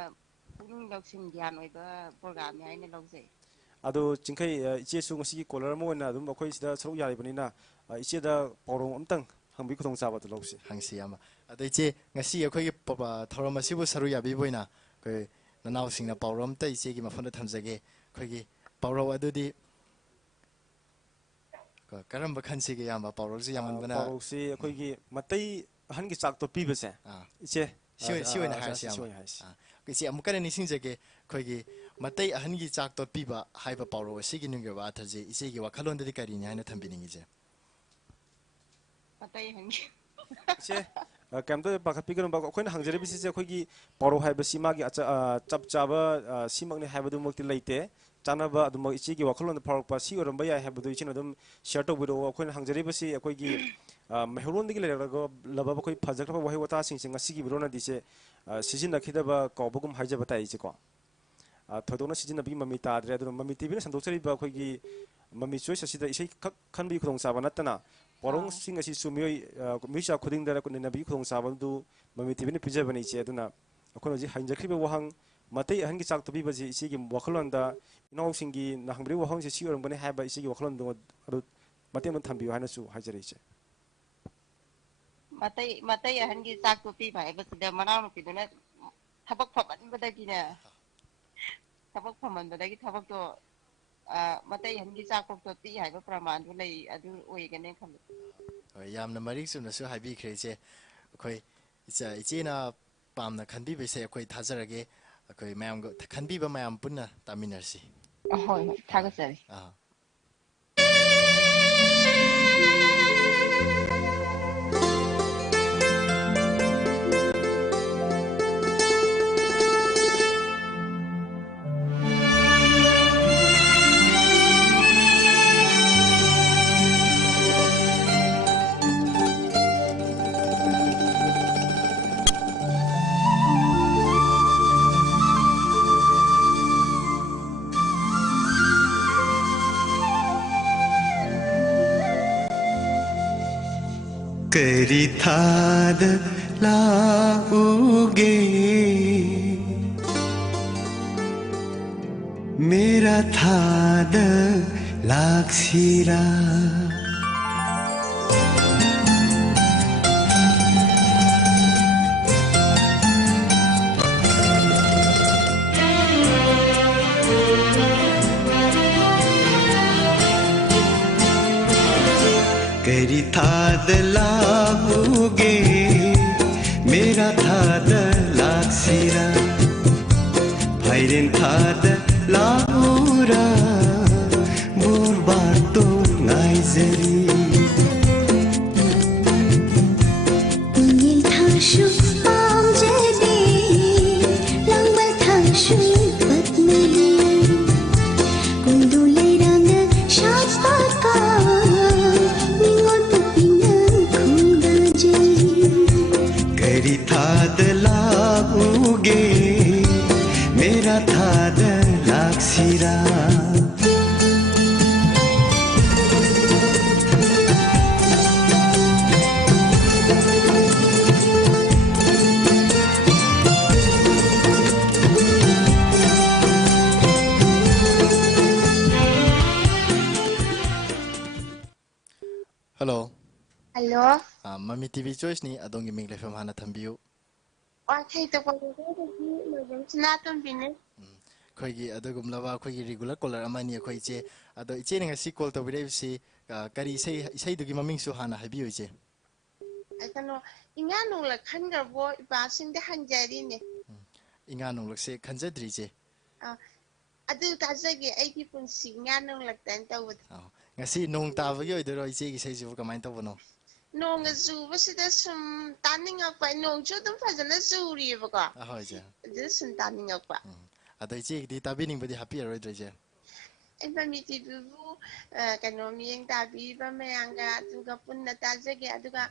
ꯄꯨꯛꯅꯤꯡ ꯂꯧꯁꯤꯡ ꯒ꯭ꯌꯥꯟ ꯑꯣꯏꯕ ꯄ꯭ꯔꯣꯒ꯭ꯔꯥꯝꯅꯤ ꯍꯥꯏꯅ ꯂꯧꯖꯩ ꯑꯗꯣ ꯆꯤꯡꯈꯩ ꯏꯆꯦꯁꯨ ꯉꯁꯤꯒꯤ ꯀꯣꯂꯔ ꯑꯃ ꯑꯣꯏꯅ ꯑꯗꯨꯝ ꯑꯩꯈꯣꯏ ꯁꯤꯗ ꯁꯔꯨꯛ ꯌꯥꯔꯤꯕꯅꯤꯅ ꯏꯆꯦꯗ ꯄꯥꯎꯔꯧ ꯑꯝꯇꯪ ꯍꯪꯕꯤ ꯈꯨꯗꯣꯡꯆꯥꯕꯗꯨ ꯂꯧꯁꯤ ꯍꯪꯁꯤ ꯑꯃ ꯑꯗꯣ ꯏꯆꯦ ꯉꯁꯤ ꯑꯩꯈꯣꯏꯒꯤ ꯊꯧꯔꯝ ꯑꯁꯤꯕꯨ ꯁꯔꯨꯛ ꯌꯥꯕꯤꯕ ꯑꯣꯏꯅ ꯑꯩꯈꯣꯏ ꯅꯅꯥꯎꯁꯤꯡꯅ ꯄꯥꯎꯔꯧ ꯑꯝꯇ ꯏꯆꯦꯒꯤ ꯃꯐꯝꯗ ꯊꯝꯖꯒꯦ ꯑꯩꯈꯣꯏꯒꯤ ꯄꯥꯎꯔꯧ ꯑꯗꯨꯗꯤ ꯀꯔꯝꯕ ꯈꯟꯁꯤꯒꯦ ꯌꯥꯝꯕ ꯄꯥꯎꯔꯧꯁꯤ ꯌꯥꯝꯃꯟꯕꯅ ꯄꯥꯎꯔꯧꯁꯤ ꯑꯩꯈꯣꯏꯒꯤ ꯃꯇꯩ ꯑꯍꯟꯒꯤ ꯆꯥꯛꯇꯣ ꯄꯤꯕꯁꯦ ꯏꯆꯦ ꯁꯤ ꯑꯣꯏꯅ ꯍꯥꯏꯔꯁꯤ ꯏꯆꯦ ꯑꯃꯨꯛ ꯀꯟꯅ ꯅꯤꯡꯁꯤꯡꯖꯒꯦ ꯑꯩꯈꯣꯏꯒꯤ ꯃꯇꯩ ꯑꯍꯟꯒꯤ ꯆꯥꯛ ꯇꯣꯠꯄꯤꯕ ꯍꯥꯏꯕ ꯄꯥꯎꯔꯧ ꯑꯁꯤꯒꯤ ꯅꯨꯡꯒꯤ ꯑꯣꯏꯕ ꯑꯔꯊꯁꯤ ꯏꯆꯦꯒꯤ ꯋꯥꯈꯜꯂꯣꯟꯗꯗꯤ ꯀꯔꯤꯅꯤ ꯍꯥꯏꯅ ꯊꯝꯕꯤꯅꯤꯡꯉꯤꯁꯦ ꯃꯇꯩ ꯑꯍꯟꯒꯤ ꯏꯆꯦ ꯀꯩꯝꯇ ꯄꯥꯈꯠꯄꯤꯒꯅꯨ ꯑꯩꯈꯣꯏꯅ ꯍꯪꯖꯔꯤꯕꯁꯤꯁꯦ ꯑꯩꯈꯣꯏꯒꯤ ꯄꯥꯎꯔꯧ ꯍꯥꯏꯕꯁꯤ ꯃꯥꯒꯤ ꯆꯞ ꯆꯥꯕ ꯁꯤꯃꯛꯅꯤ ꯍꯥꯏꯕꯗꯨꯃꯛꯇꯤ ꯂꯩꯇꯦ ꯆꯥꯅꯕ ꯑꯗꯨꯃꯛ ꯏꯆꯦꯒꯤ ꯋꯥꯈꯜꯂꯣꯟꯗ ꯐꯥꯎꯔꯛꯄ ꯁꯤ ꯑꯣꯏꯔꯝꯕ ꯌꯥꯏ ꯍꯥꯏꯕꯗꯨ ꯏꯆꯦꯅ ꯑꯗꯨꯝ ꯁꯤꯌꯔ ꯇꯧꯕꯤꯔꯛꯑꯣ ꯑꯩꯈꯣꯏꯅ ꯍꯪꯖꯔꯤꯕꯁꯤ ꯑꯩꯈꯣꯏꯒꯤ ꯃꯩꯍꯧꯔꯣꯟꯗꯒꯤ ꯂꯩꯔꯛꯂꯕ ꯑꯩꯈꯣꯏ ꯐꯖꯈ꯭ꯔꯕ ꯋꯥꯍꯩ ꯋꯥꯇꯥꯁꯤꯡꯁꯦ ꯉꯁꯤꯒꯤ ꯃꯤꯔꯣꯟꯅꯗꯤ ꯏꯆꯦ ꯁꯤꯖꯤꯟꯅꯈꯤꯗꯕ ꯀꯥꯎꯕꯒꯨꯝ ꯍꯥꯏꯖꯕ ꯇꯥꯏ ꯏꯆꯦꯀꯣ ꯊꯣꯏꯗꯣꯛꯅ ꯁꯤꯖꯤꯟꯅꯕꯒꯤ ꯃꯃꯤ ꯇꯥꯗ꯭ꯔꯦ ꯑꯗꯨꯅ ꯃꯃꯤ ꯇꯤꯚꯤꯅ ꯁꯟꯗꯣꯛꯆꯔꯤꯕ ꯑꯩꯈꯣꯏꯒꯤ ꯃꯃꯤ ꯆꯣꯏꯁ ꯑꯁꯤꯗ ꯏꯁꯩ ꯈꯛ ꯈꯟꯕꯒꯤ ꯈꯨꯗꯣꯡꯆꯥꯕ ꯅꯠꯇꯅ ꯄꯥꯎꯔꯧꯁꯤꯡ ꯑꯁꯤꯁꯨ ꯃꯤꯑꯣꯏ ꯈꯨꯗꯤꯡꯗ ꯅꯩꯅꯕꯒꯤ ꯈꯨꯗꯣꯡꯆꯥꯕꯗꯨ ꯃꯃꯤ ꯇꯤꯚꯤꯅ ꯄꯤꯖꯕꯅꯤ ꯏꯆꯦ ꯑꯗꯨꯅ ꯑꯩꯈꯣꯏꯅ ꯍꯧꯖꯤꯛ ꯍꯪꯖꯈ꯭ꯔꯤꯕ ꯋꯥꯍꯪ ꯃꯇꯩ ꯑꯍꯟꯒꯤ ꯆꯥꯛ ꯇꯣꯠꯄꯤꯕꯁꯤ ꯏꯆꯦꯒꯤ ꯋꯥꯈꯜꯂꯣꯟꯗ ꯏꯅꯥꯎꯁꯤꯡꯒꯤ ꯍꯪꯕꯤꯔꯤꯕ ꯋꯥꯍꯪꯁꯤ ꯁꯤ ꯑꯣꯏꯔꯝꯒꯅꯤ ꯍꯥꯏꯕ ꯏꯆꯦꯒꯤ ꯋꯥꯈꯜꯂꯣꯟꯗꯨ ꯑꯗꯨ ꯃꯇꯦꯡ ꯑꯃ ꯊꯝꯕꯤꯌꯨ ꯍꯥꯏꯅꯁꯨ ꯍꯥꯏꯖꯔꯤ ꯏꯆꯦ ꯃꯇꯩ ꯑꯍꯟꯒꯤ ꯆꯥꯛ ꯇꯣꯠꯄꯤꯕ ꯍꯥꯏꯕꯁꯤꯗ ꯃꯅꯥꯎꯅꯨꯄꯤꯗꯨꯅ ꯊꯕꯛ ꯐꯃꯟꯕꯗꯒꯤꯅꯦ ꯊꯕꯛꯇꯣ ꯃꯇꯩ ꯑꯍꯟꯒꯤ ꯆꯥꯛ ꯇꯣꯠꯄꯤ ꯍꯥꯏꯕ ꯄ꯭ꯔꯃꯥꯟꯗꯨ ꯂꯩ ꯑꯗꯨ ꯑꯣꯏꯒꯅꯤ ꯈꯜꯂꯤ ꯍꯣꯏ ꯌꯥꯝꯅ ꯃꯔꯤꯛ ꯆꯨꯝꯅꯁꯨ ꯍꯥꯏꯕꯤꯈ꯭ꯔꯦ ꯏꯆꯦ ꯑꯩꯈꯣꯏ ꯏꯆꯦꯅ ꯄꯥꯝꯅ ꯈꯟꯕꯤꯕ ꯏꯁꯩ ꯑꯩꯈꯣꯏ ꯊꯥꯖꯔꯒꯦ ꯑꯩꯈꯣꯏ ꯃꯌꯥꯝꯒ ꯈꯟꯕꯤꯕ ꯃꯌꯥꯝ ꯄꯨꯟꯅ ꯇꯥꯃꯤꯟꯅꯔꯁꯤ ꯍꯣꯏ ꯊꯥꯒꯠꯆꯔꯤ करी थाद लाऊगे मेरा थाद लाक्सिरा करी थाद लाऊगे मेरा थाद लाक्सिरा भाइरेन थाद लाऊरा बुरबार तो ngaizeri Ingin thashu amjadi langmal thashu patmeli kundulai ranga shapaka ningon pupinan khunda jeli kari thad laguge mera thad laksira Hello. Hello. Mami TV choice ni adong giming lefam hana thambiu. Okay, to ko ko sinaton bine. Khoigi adogum lava khoigi regular caller amani khoi che ado iche ninga si call to bire si kari sei dugi maming su hana habiu che. Akano inganu la khanga bo ba sing de hanjari ne. Inganu lak se khanjadri che. Adu ta jagi ai ki pun singanu lak tan tawut. Ngasi nong tabagi oidoro iche gi sei ju kamain tawno. Nong zu basida sum taning apa nong chu dum fajana zuri ba ka. Ahoi je. This sun taning apa. Ado iche gi tabi ning badi happy aro idre je. Ai ba mi ti bu kano mi yang tabi ba me anga tu ka pun na ta jagi adu ka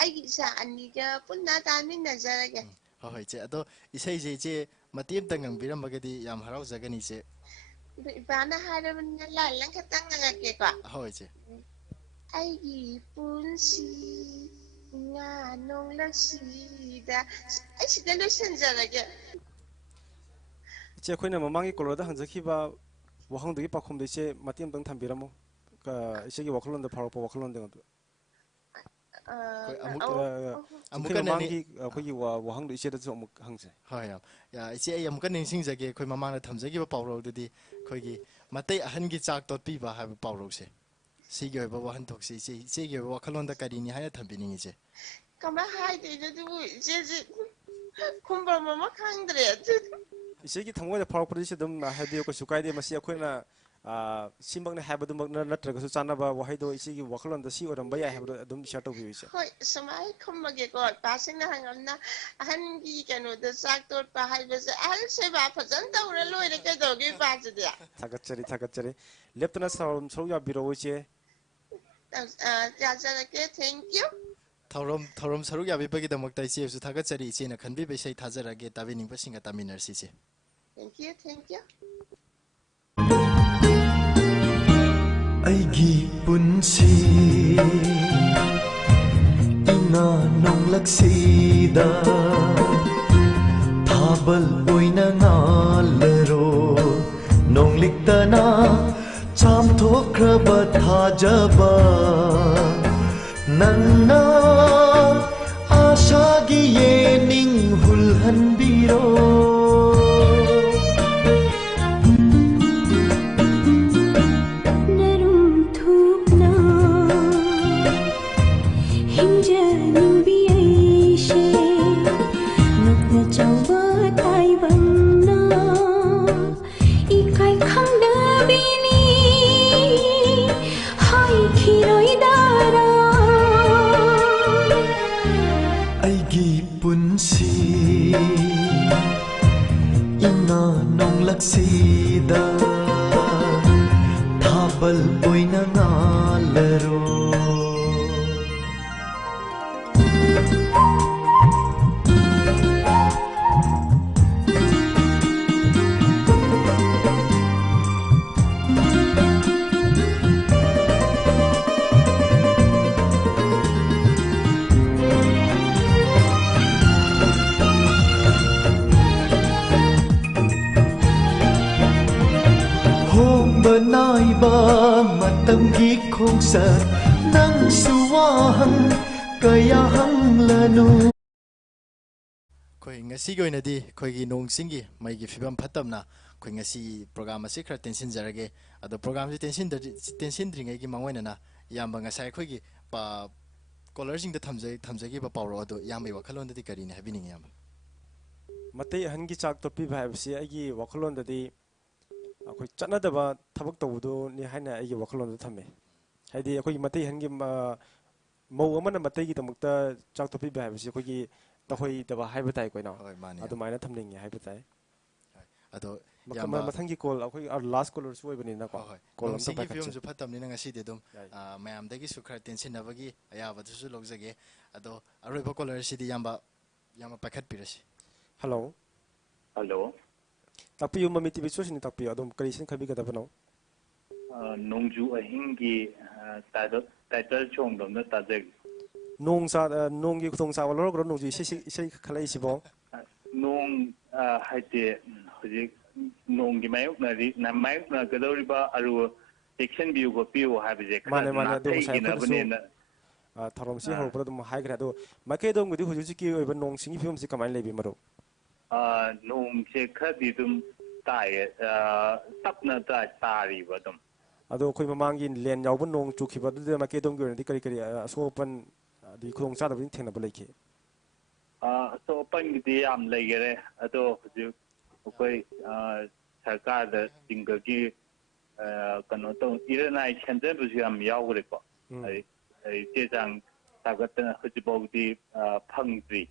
ai gi sa ani ka pun na ta min na jara ge. Ahoi je ado isei je je matiem tangang biram bagadi yam harau jagani je. Bana hara man la lang ka tanga ke ka. Ahoi je. Ai gi pun si nga nong la si da ai si da lo san jara ge. che khoina mamangi kolor da hanjaki ba wahang dugi pakhom de che matiam dang thambiramo ka ise gi wakhlon da pharo wakhlon de ngadu amuka mamangi khoi wahang de ise da amuk hangse ha ya ise ai amuka ningsing jage khoi mamang na thamjagi ba pawro dudi khoi gi matai ahan gi chak tot pi ba ha ba pawro se si gi ba wahan thok si ise gi wakhlon da kari ni ha thambini je kama hai de du je kumba mama khangdre ise gi thangwa da pharo puri se dum habi ko sukai de masi khoina simbang ne habu dum natraga su chana ba wahai do ise gi wakhlon da si oram ba ya habu dum shato bi ise hoi samai khumma ge ko pasing na hangamna ahan gi kanu da sak tot pa hai ba se al se ba phajan ta ura loi re ke do gi pa je dia thakachari leptana saum soya biro ise ja ja ke thank you Thorom saruk ya bipagi damak tai se su thaga chari che na khanbi be sei thajara ge tabi ning pa singa taminar si che thank you aigi punsi ina nong laksida thabal oina ngalero nong liktana cham thokraba thajaba nanna ashagi ye ning hulhan biro sida thabal oina ngalero ꯂꯝꯒꯤ ꯈꯣꯡꯆꯠ ꯅꯪꯁꯨ ꯋꯥꯍꯪ ꯀꯌꯥ ꯍꯪꯂꯅꯨ ꯑꯩꯈꯣꯏ ꯉꯁꯤꯒꯤ ꯑꯣꯏꯅꯗꯤ ꯑꯩꯈꯣꯏꯒꯤ ꯅꯣꯡ ꯆꯤꯡꯒꯤ ꯃꯩꯒꯤ ꯐꯤꯕꯝ ꯐꯠꯇꯕꯅ ꯑꯩꯈꯣꯏ ꯉꯁꯤ ꯄ꯭ꯔꯣꯒ꯭ꯔꯥꯝ ꯑꯁꯤ ꯈꯔ ꯇꯦꯟꯁꯤꯟꯖꯔꯒꯦ ꯑꯗꯣ ꯄ꯭ꯔꯣꯒ꯭ꯔꯥꯝꯁꯤ ꯇꯦꯟꯁꯤꯟꯗ꯭ꯔꯤꯉꯩꯒꯤ ꯃꯥꯡꯑꯣꯏꯅꯅ ꯏꯌꯥꯝꯕ ꯉꯁꯥꯏ ꯑꯩꯈꯣꯏꯒꯤ ꯀꯣꯂꯔꯁꯤꯡꯗ ꯊꯝꯖꯈꯤꯕ ꯄꯥꯎꯔꯧ ꯑꯗꯣ ꯏꯌꯥꯝꯕꯒꯤ ꯋꯥꯈꯜꯂꯣꯟꯗꯗꯤ ꯀꯔꯤꯅꯤ ꯍꯥꯏꯕꯤꯅꯤꯡꯉꯤ ꯏꯌꯥꯝꯕ ꯃꯇꯩ ꯑꯍꯟꯒꯤ ꯆꯥꯛ ꯇꯣꯠꯄꯤꯕ ꯍꯥꯏꯕꯁꯤ ꯑꯩꯒꯤ ꯋꯥꯈꯜꯂꯣꯟꯗꯗꯤ ꯑꯩꯈꯣꯏ ꯆꯠꯅꯗꯕ ꯊꯕꯛ ꯇꯧꯕꯗꯨꯅꯤ ꯍꯥꯏꯅ ꯑꯩꯒꯤ ꯋꯥꯈꯜꯂꯣꯟꯗ ꯊꯝꯃꯦ ꯍꯥꯏꯗꯤ ꯑꯩꯈꯣꯏꯒꯤ ꯃꯇꯩ ꯑꯍꯟꯒꯤ ꯃꯧ ꯑꯃꯅ ꯃꯇꯩꯒꯤꯗꯃꯛꯇ ꯆꯥꯛ ꯇꯣꯠꯄꯤꯕ ꯍꯥꯏꯕꯁꯤ ꯑꯩꯈꯣꯏꯒꯤ ꯇꯧꯍꯩꯗꯕ ꯍꯥꯏꯕ ꯇꯥꯏ ꯑꯩꯈꯣꯏꯅ ꯑꯗꯨꯃꯥꯏꯅ ꯊꯝꯅꯤꯡꯉꯦ ꯍꯥꯏꯕ ꯇꯥꯏ ꯑꯗꯣ ꯃꯊꯪꯒꯤ ꯀꯣꯜ ꯑꯩꯈꯣꯏ ꯂꯥꯁ ꯀꯣꯂꯔꯁꯨ ꯑꯣꯏꯕꯅꯤꯅꯀꯣ ꯀꯣꯜ ꯑꯝꯇ ꯅꯣꯡꯁꯤꯡꯒꯤ ꯄꯥꯏꯈꯠꯁꯦ ꯐꯤꯕꯝꯁꯨ ꯐꯠꯇꯕꯅꯤꯅ ꯉꯁꯤꯗꯤ ꯑꯗꯨꯝ ꯃꯌꯥꯝꯗꯒꯤꯁꯨ ꯈꯔ ꯇꯦꯟꯁꯤꯟꯅꯕꯒꯤ ꯑꯌꯥꯕꯗꯨꯁꯨ ꯂꯧꯖꯒꯦ ꯑꯗꯣ ꯑꯔꯣꯏꯕ ꯀꯣꯂꯔꯁꯤꯗꯤ ꯏꯌꯥꯝꯕ ꯄꯥꯏꯈꯠꯄꯤꯔꯁꯤ ꯍꯜꯂꯣ ꯍꯜꯂꯣ ꯇꯥꯛꯄꯤꯌꯨ ꯃꯃꯤ ꯇꯤꯚꯤ ꯁꯣꯁꯤꯅꯤ ꯇꯥꯛꯄꯤꯌꯨ ꯑꯗꯨꯝ ꯀꯔꯤꯁꯤꯅ ꯈꯟꯕꯤꯒꯗꯕꯅꯣ ꯅꯣꯡꯖꯨ ꯑꯍꯤꯡꯒꯤ ꯇꯥꯏꯇꯜ ꯁꯣꯡꯗꯣꯝꯅ ꯇꯥꯖꯒꯦ ꯅꯣꯡꯒꯤ ꯈꯨꯗꯣꯡꯆꯥꯕ ꯂꯧꯔꯒ꯭ꯔꯣ ꯅꯣꯡꯖꯨ ꯏꯁꯩ ꯈꯜꯂꯛꯏꯁꯤꯕꯣ ꯅꯣꯡ ꯍꯥꯏꯗꯤ ꯍꯧꯖꯤꯛ ꯅꯣꯡꯒꯤ ꯃꯥꯌꯣꯛꯅꯒꯗꯧꯔꯤꯕ ꯑꯔꯨꯕ ꯆꯦꯛꯁꯤꯟꯕꯤꯌꯨ ꯈꯣꯠꯄꯤꯌꯨ ꯍꯥꯏꯕꯁꯦ ꯈꯔ ꯅꯥꯊꯩꯒꯤꯅꯕꯅꯦꯅ ꯊꯧꯔꯝꯁꯤ ꯍꯧꯔꯛꯄꯗ ꯑꯗꯨꯝ ꯍꯥꯏꯈ꯭ꯔꯦ ꯑꯗꯣ ꯃꯥꯏꯀꯩꯗꯣꯝꯒꯤꯗꯤ ꯍꯧꯖꯤꯛ ꯍꯧꯖꯤꯛꯀꯤ ꯑꯣꯏꯕ ꯅꯣꯡ-ꯁꯤꯡꯒꯤ ꯐꯤꯕꯝꯁꯤ ꯀꯃꯥꯏꯅ ꯂꯩꯕꯤ ꯃꯔꯨꯞ ꯅꯣꯡꯁꯦ ꯈꯔꯗꯤ ꯑꯗꯨꯝ ꯇꯥꯏꯌꯦ ꯇꯞꯅ ꯇꯥꯔꯤꯕ ꯑꯗꯨꯝ ꯑꯗꯣ ꯑꯩꯈꯣꯏ ꯃꯃꯥꯡꯒꯤ ꯂꯦꯟ ꯌꯥꯎꯕ ꯅꯣꯡ ꯆꯨꯈꯤꯕ ꯑꯗꯨꯗ ꯃꯥꯏꯀꯩꯗꯣꯝꯒꯤ ꯑꯣꯏꯅꯗꯤ ꯀꯔꯤ ꯀꯔꯤ ꯑꯁꯣꯛ ꯑꯄꯟ ꯑꯗꯒꯤ ꯈꯨꯗꯣꯡꯆꯥꯗꯕꯁꯤꯡ ꯊꯦꯡꯅꯕ ꯂꯩꯈꯤ ꯑꯁꯣꯛ ꯑꯄꯟꯒꯤꯗꯤ ꯌꯥꯝ ꯂꯩꯈꯔꯦ ꯑꯗꯣ ꯍꯧꯖꯤꯛ ꯑꯩꯈꯣꯏ ꯁꯔꯀꯥꯔꯗ ꯆꯤꯡꯒꯒꯤ ꯀꯩꯅꯣ ꯇꯧ ꯏꯔꯅꯥꯏ ꯁꯦꯝꯖꯟꯕꯁꯨ ꯌꯥꯝ ꯌꯥꯎꯈ꯭ꯔꯦꯀꯣ ꯆꯦ ꯆꯥꯡ ꯁꯥꯒꯠꯇꯅ ꯍꯧꯖꯤꯛꯐꯥꯎꯗꯤ ꯐꯪꯗ꯭ꯔꯤ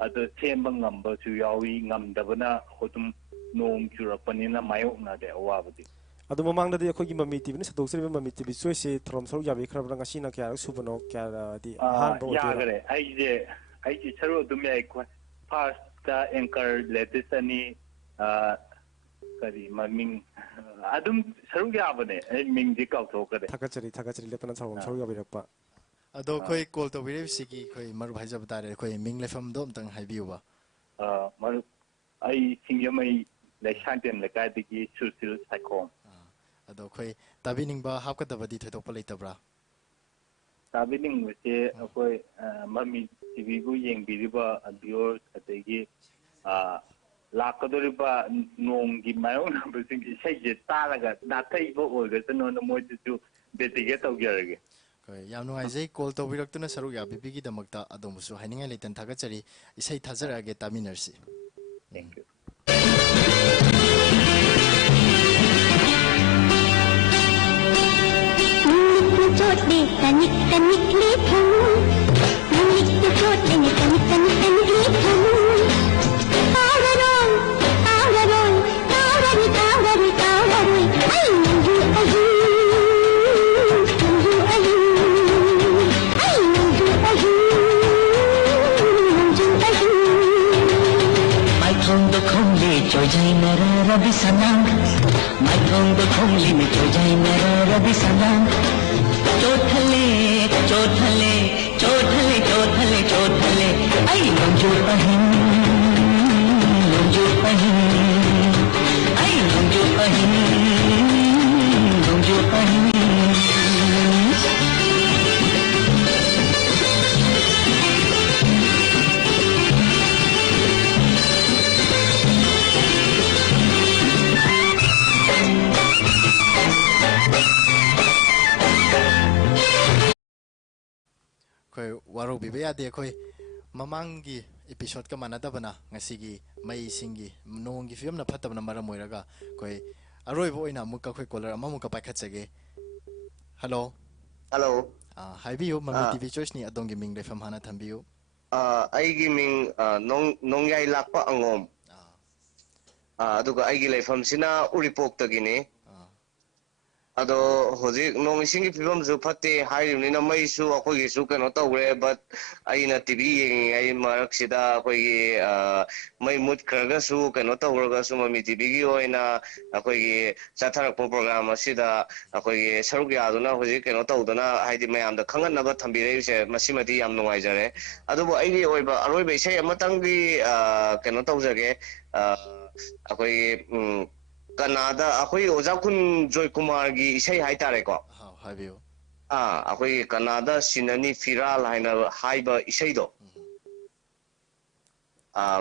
ꯑꯗꯣ ꯁꯦꯝꯕ ꯉꯝꯕꯁꯨ ꯌꯥꯎꯏ ꯉꯝꯗꯕꯅ ꯑꯗꯨꯝ ꯅꯣꯡ ꯆꯨꯔꯛꯄꯅꯤꯅ ꯃꯥꯌꯣꯛꯅꯔꯦ ꯑꯋꯥꯕꯗꯤ ꯑꯗꯨ ꯃꯃꯥꯡꯗꯗꯤ ꯑꯩꯈꯣꯏꯒꯤ ꯃꯃꯤ ꯇꯤꯚꯤꯅ ꯁꯟꯗꯣꯛꯆꯔꯤꯕ ꯃꯃꯤ ꯇꯤꯚꯤ ꯆꯣꯏꯁꯁꯤ ꯊꯧꯔꯝ ꯁꯔꯨꯛ ꯌꯥꯕꯤꯈ꯭ꯔꯕ꯭ꯔꯥ ꯉꯁꯤꯅ ꯀꯌꯥꯔꯛ ꯁꯨꯕꯅꯣ ꯀꯌꯥꯗꯤ ꯑꯍꯥꯟꯕ ꯑꯣꯏꯗꯣꯏꯔꯥ ꯌꯥꯈ꯭ꯔꯦ ꯑꯩꯁꯦ ꯁꯔꯨꯛ ꯑꯗꯨꯝ ꯌꯥꯏ ꯐꯥꯔꯁꯇ ꯑꯦꯡꯀꯔ ꯂꯦꯇꯦꯁ ꯑꯅꯤ ꯀꯔꯤ ꯃꯃꯤꯡ ꯑꯗꯨꯝ ꯁꯔꯨꯛ ꯌꯥꯕꯅꯦ ꯑꯩ ꯃꯤꯡꯗꯤ ꯀꯥꯎꯊꯣꯛꯈ꯭ꯔꯦ ꯊꯥꯒꯠꯆꯔꯤ ꯂꯦꯞꯇꯅ ꯊꯧꯔꯝ ꯁꯔꯨꯛ ꯌꯥꯕꯤꯔꯛꯄ ꯑꯗꯣ ꯑꯩꯈꯣꯏ ꯀꯣꯜ ꯇꯧꯕꯤꯔꯛꯏꯕꯁꯤꯒꯤ ꯑꯩꯈꯣꯏ ꯃꯔꯨꯞ ꯍꯥꯏꯖꯕ ꯇꯥꯔꯦ ꯑꯩꯈꯣꯏ ꯃꯤꯡ ꯂꯩꯐꯝꯗꯣ ꯑꯝꯇꯪ ꯍꯥꯏꯕꯤꯌꯨꯕ ꯃꯔꯨꯞ ꯑꯩ ꯁꯤꯡꯖꯃꯩ ꯂꯩꯁꯥꯡꯊꯦꯝ ꯂꯩꯀꯥꯏꯗꯒꯤ ꯁꯨꯁꯤꯜ ꯁꯥꯏꯈꯣꯝ ꯑꯗꯣ ꯑꯩꯈꯣꯏ ꯇꯥꯕꯤꯅꯤꯡꯕ ꯍꯥꯞꯀꯗꯕꯗꯤ ꯊꯣꯏꯗꯣꯛꯄ ꯂꯩꯇꯕ꯭ꯔꯥ ꯇꯥꯕꯤꯅꯤꯡꯕꯁꯦ ꯑꯩꯈꯣꯏ ꯃꯃꯤ ꯇꯤꯚꯤꯕꯨ ꯌꯦꯡꯕꯤꯔꯤꯕ ꯚꯤꯌꯣꯔꯁ ꯑꯗꯒꯤ ꯂꯥꯛꯀꯗꯧꯔꯤꯕ ꯅꯣꯡꯒꯤ ꯃꯥꯌꯣꯛꯅꯕꯁꯤꯡ ꯏꯁꯩꯁꯦ ꯇꯥꯔꯒ ꯅꯥꯊꯩꯕ ꯑꯣꯏꯒꯁꯅꯣꯅ ꯃꯣꯏꯗꯁꯨ ꯗꯦꯗꯤꯀꯦꯠ ꯇꯧꯖꯔꯒꯦ ꯌꯥꯝ ꯅꯨꯡꯉꯥꯏꯖꯩ ꯀꯣꯜ ꯇꯧꯕꯤꯔꯛꯇꯨꯅ ꯁꯔꯨꯛ ꯌꯥꯕꯤꯕꯒꯤꯗꯃꯛꯇ ꯑꯗꯣꯝꯕꯨꯁꯨ ꯍꯥꯏꯅꯤꯡꯉꯥꯏ ꯂꯩꯇꯅ ꯊꯥꯒꯠꯆꯔꯤ ꯏꯁꯩ ꯊꯥꯖꯔꯛꯑꯒꯦ ꯇꯥꯃꯤꯟꯅꯔꯁꯤ ꯊꯦꯡꯛ ꯌꯨ चोटने तनिक तनिक ले थम निक चोटने तनिक तनिक तनिक ले थम तावरों तावरी आई मंजू आई माय थोंग खोंगले चोजाई नरा रवि सनांग माय थोंग खोंगले में चोजाई नरा रवि सनांग चोथले चोथले चोथले चोथले चोथले आई मंजू पहिन आई मंजू पहिन ꯑꯩꯈꯣꯏ ꯋꯥꯔꯧꯕꯤꯕ ꯌꯥꯗꯦ ꯑꯩꯈꯣꯏ ꯃꯃꯥꯡꯒꯤ episode manadabana ngasigi mai singi nongi film na phatabna maram oiraga koi aroi bo ina muka khoi caller ama muka paikhatsage hello hello haibiyo mami tv choice ni adongi ming le fam hana thambiyo aigi ming nongyai lakpa angom aduga aigi leifam sina uripok tagini ado hoji nong isingi film ju phate hairuni na mai su akoi su kano tawre but aina tv yengi ai marak sida akoi mai mut kraga su kano tawraga su mami tv gi oina akoi chatharak program asida akoi saruk yaduna hoji kano tawduna haidi mayam da khangan na ba thambire se masimati yam nongai jare adubo aigi oiba aroi be sei amatangi kano tawjage akoi Canada akoi Ojakun Joy Kumar gi isai hai tare ko ꯍꯥꯏꯕꯤꯌꯨ ꯑꯩꯈꯣꯏꯒꯤ ꯀꯅꯥꯗ ꯁꯤꯟꯅꯅꯤ ꯐꯤꯔꯥꯜ ꯍꯥꯏꯅ ꯍꯥꯏꯕ ꯏꯁꯩꯗꯣ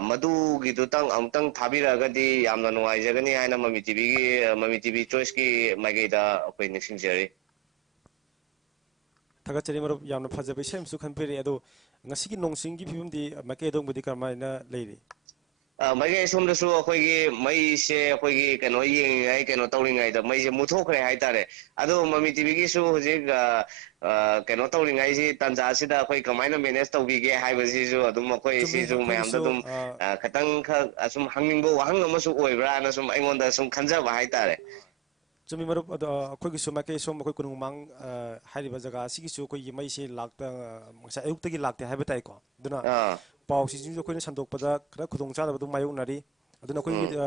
ꯃꯗꯨꯒꯤꯗꯨꯇꯪ ꯑꯃꯨꯛꯇꯪ ꯊꯥꯕꯤꯔꯛꯑꯒꯗꯤ ꯌꯥꯝꯅ ꯅꯨꯡꯉꯥꯏꯖꯒꯅꯤ ꯍꯥꯏꯅ ꯃꯃꯤ ꯇꯤꯚꯤ ꯆꯣꯏꯁꯀꯤ ꯃꯥꯏꯀꯩꯗ ꯑꯩꯈꯣꯏ ꯅꯤꯡꯁꯤꯡꯖꯔꯤ ꯊꯥꯒꯠꯆꯔꯤ ꯃꯔꯨꯞ ꯌꯥꯝꯅ ꯐꯖꯕ ꯏꯁꯩ ꯑꯃꯁꯨ ꯈꯟꯕꯤꯔꯛꯑꯦ ꯑꯗꯣ ꯉꯁꯤꯒꯤ ꯅꯣꯡꯁꯤꯡꯒꯤ ꯐꯤꯕꯝꯗꯤ ꯃꯥꯏꯀꯩ ꯑꯗꯣꯝꯕꯨꯗꯤ ꯀꯔꯝꯍꯥꯏꯅ ꯂꯩꯔꯤ ꯃꯥꯏꯀꯩ ꯁꯣꯝꯗꯁꯨ ꯑꯩꯈꯣꯏꯒꯤ ꯃꯩꯁꯦ ꯑꯩꯈꯣꯏꯒꯤ ꯀꯩꯅꯣ ꯌꯦꯡꯉꯤꯉꯩ ꯀꯩꯅꯣ ꯇꯧꯔꯤꯉꯩꯗ ꯃꯩꯁꯦ ꯃꯨꯠꯊꯣꯛꯈ꯭ꯔꯦ ꯍꯥꯏꯇꯥꯔꯦ ꯑꯗꯣ ꯃꯃꯤ ꯇꯤꯚꯤꯒꯤꯁꯨ ꯍꯧꯖꯤꯛ ꯀꯩꯅꯣ ꯇꯧꯔꯤꯉꯩꯁꯤ ꯇꯥꯟꯖꯥꯁꯤꯗ ꯑꯩꯈꯣꯏ ꯀꯃꯥꯏꯅ ꯃꯦꯅꯦꯖ ꯇꯧꯕꯤꯒꯦ ꯍꯥꯏꯕꯁꯤꯁꯨ ꯑꯗꯨꯝ ꯑꯩꯈꯣꯏ ꯁꯤꯁꯨ ꯃꯌꯥꯝꯗ ꯑꯗꯨꯝ ꯈꯤꯇꯪꯈꯛ ꯑꯁꯨꯝ ꯍꯪꯅꯤꯡꯕ ꯋꯥꯍꯪ ꯑꯃꯁꯨ ꯑꯣꯏꯕ꯭ꯔꯥꯅ ꯁꯨꯝ ꯑꯩꯉꯣꯟꯗ ꯁꯨꯝ ꯈꯟꯖꯕ ꯍꯥꯏꯇꯥꯔꯦ ꯆꯨꯝꯃꯤ ꯃꯔꯨꯞ ꯑꯗꯣ ꯑꯩꯈꯣꯏꯒꯤꯁꯨ ꯃꯥꯏꯀꯩ ꯁꯣꯝ ꯑꯩꯈꯣꯏ ꯀꯣꯅꯨꯡꯃꯥꯡ ꯍꯥꯏꯔꯤꯕ ꯖꯒꯥ ꯑꯁꯤꯒꯤꯁꯨ ꯑꯩꯈꯣꯏꯒꯤ ꯃꯩꯁꯤ ꯉꯁꯥꯏ ꯑꯌꯨꯛꯇꯒꯤ ꯂꯥꯛꯇꯦ ꯍꯥꯏꯕ ꯇꯥꯏꯀꯣ ꯑꯗꯨꯅ ꯄꯥꯎꯁꯤꯡꯁꯨ ꯑꯩꯈꯣꯏꯅ ꯁꯟꯗꯣꯛꯄꯗ ꯈꯔ ꯈꯨꯗꯣꯡꯆꯥꯗꯕ ꯑꯗꯨꯝ ꯃꯥꯌꯣꯛꯅꯔꯤ ꯑꯗꯨꯅ ꯑꯩꯈꯣꯏꯒꯤ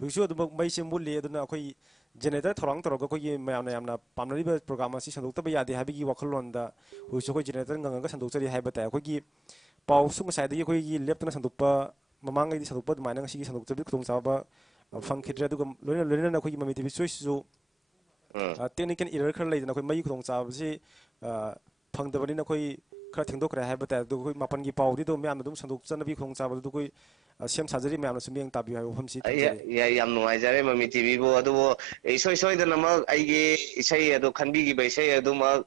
ꯍꯧꯖꯤꯛꯁꯨ ꯑꯗꯨꯃꯛ ꯃꯩꯁꯦ ꯃꯨꯠꯂꯤ ꯑꯗꯨꯅ ꯑꯩꯈꯣꯏ ꯖꯦꯅꯦꯔꯦꯇꯔ ꯊꯧꯔꯥꯡ ꯇꯧꯔꯒ ꯑꯩꯈꯣꯏꯒꯤ ꯃꯌꯥꯝꯅ ꯌꯥꯝꯅ ꯄꯥꯝꯅꯔꯤꯕ ꯄ꯭ꯔꯣꯒ꯭ꯔꯥꯝ ꯑꯁꯤ ꯁꯟꯗꯣꯛꯇꯕ ꯌꯥꯗꯦ ꯍꯥꯏꯕꯒꯤ ꯋꯥꯈꯜꯂꯣꯟꯗ ꯍꯧꯖꯤꯛꯁꯨ ꯑꯩꯈꯣꯏ ꯖꯦꯅꯦꯔꯦꯇꯔ ꯉꯪꯉꯒ ꯁꯟꯗꯣꯛꯆꯔꯤ ꯍꯥꯏꯕ ꯇꯥꯏ ꯑꯩꯈꯣꯏꯒꯤ ꯄꯥꯎꯁꯨ ꯉꯁꯥꯏꯗꯒꯤ ꯑꯩꯈꯣꯏꯒꯤ ꯂꯦꯞꯇꯅ ꯁꯟꯗꯣꯛꯄ ꯃꯃꯥꯡꯉꯩꯗꯤ ꯁꯟꯗꯣꯛꯄ ꯑꯗꯨꯃꯥꯏꯅ ꯉꯁꯤꯒꯤ ꯁꯟꯗꯣꯛꯆꯕꯒꯤ ꯈꯨꯗꯣꯡꯆꯥꯕ ꯐꯪꯈꯤꯗ꯭ꯔꯦ ꯑꯗꯨꯒ ꯂꯣꯏꯅꯅ ꯑꯩꯈꯣꯏꯒꯤ ꯃꯃꯤ ꯇꯤꯚꯤ ꯆꯣꯏꯁꯁꯤꯁꯨ ꯇꯦꯛꯅꯤꯀꯦꯜ ꯏꯔꯔ ꯈꯔ ꯂꯩꯗꯅ ꯑꯩꯈꯣꯏ ꯃꯩ ꯈꯨꯗꯣꯡꯆꯥꯕꯁꯤ ꯐꯪꯗꯕꯅꯤꯅ ꯑꯩꯈꯣꯏ ꯈꯔ ꯊꯦꯡꯗꯣꯛꯈ꯭ꯔꯦ ꯍꯥꯏꯕ ꯇꯥꯏ ꯑꯗꯨꯒ ꯑꯩꯈꯣꯏ ꯃꯥꯄꯟꯒꯤ ꯄꯥꯎꯗꯤ ꯑꯗꯨꯝ ꯃꯌꯥꯝꯅ ꯑꯗꯨꯝ ꯁꯟꯗꯣꯛꯆꯅꯕꯤ ꯈꯨꯗꯣꯡꯆꯥꯕꯗꯨ ꯑꯩꯈꯣꯏ ꯁꯦꯝ ꯁꯥꯖꯔꯤ ꯃꯌꯥꯝꯅꯁꯨ ꯃꯤꯠꯌꯦꯡ ꯇꯥꯕꯤꯌꯨ ꯍꯥꯏꯕ ꯋꯥꯐꯝꯁꯤ ꯊꯝꯖꯔꯤ ꯌꯥꯝ ꯅꯨꯡꯉꯥꯏꯖꯔꯦ ꯃꯃꯤ ꯇꯤꯚꯤꯕꯨ ꯑꯗꯨꯕꯨ ꯏꯁꯣꯏ ꯁꯣꯏꯗꯅꯃꯛ ꯑꯩꯒꯤ ꯏꯁꯩ ꯑꯗꯨ ꯈꯟꯕꯤꯈꯤꯕ ꯏꯁꯩ ꯑꯗꯨꯃꯛ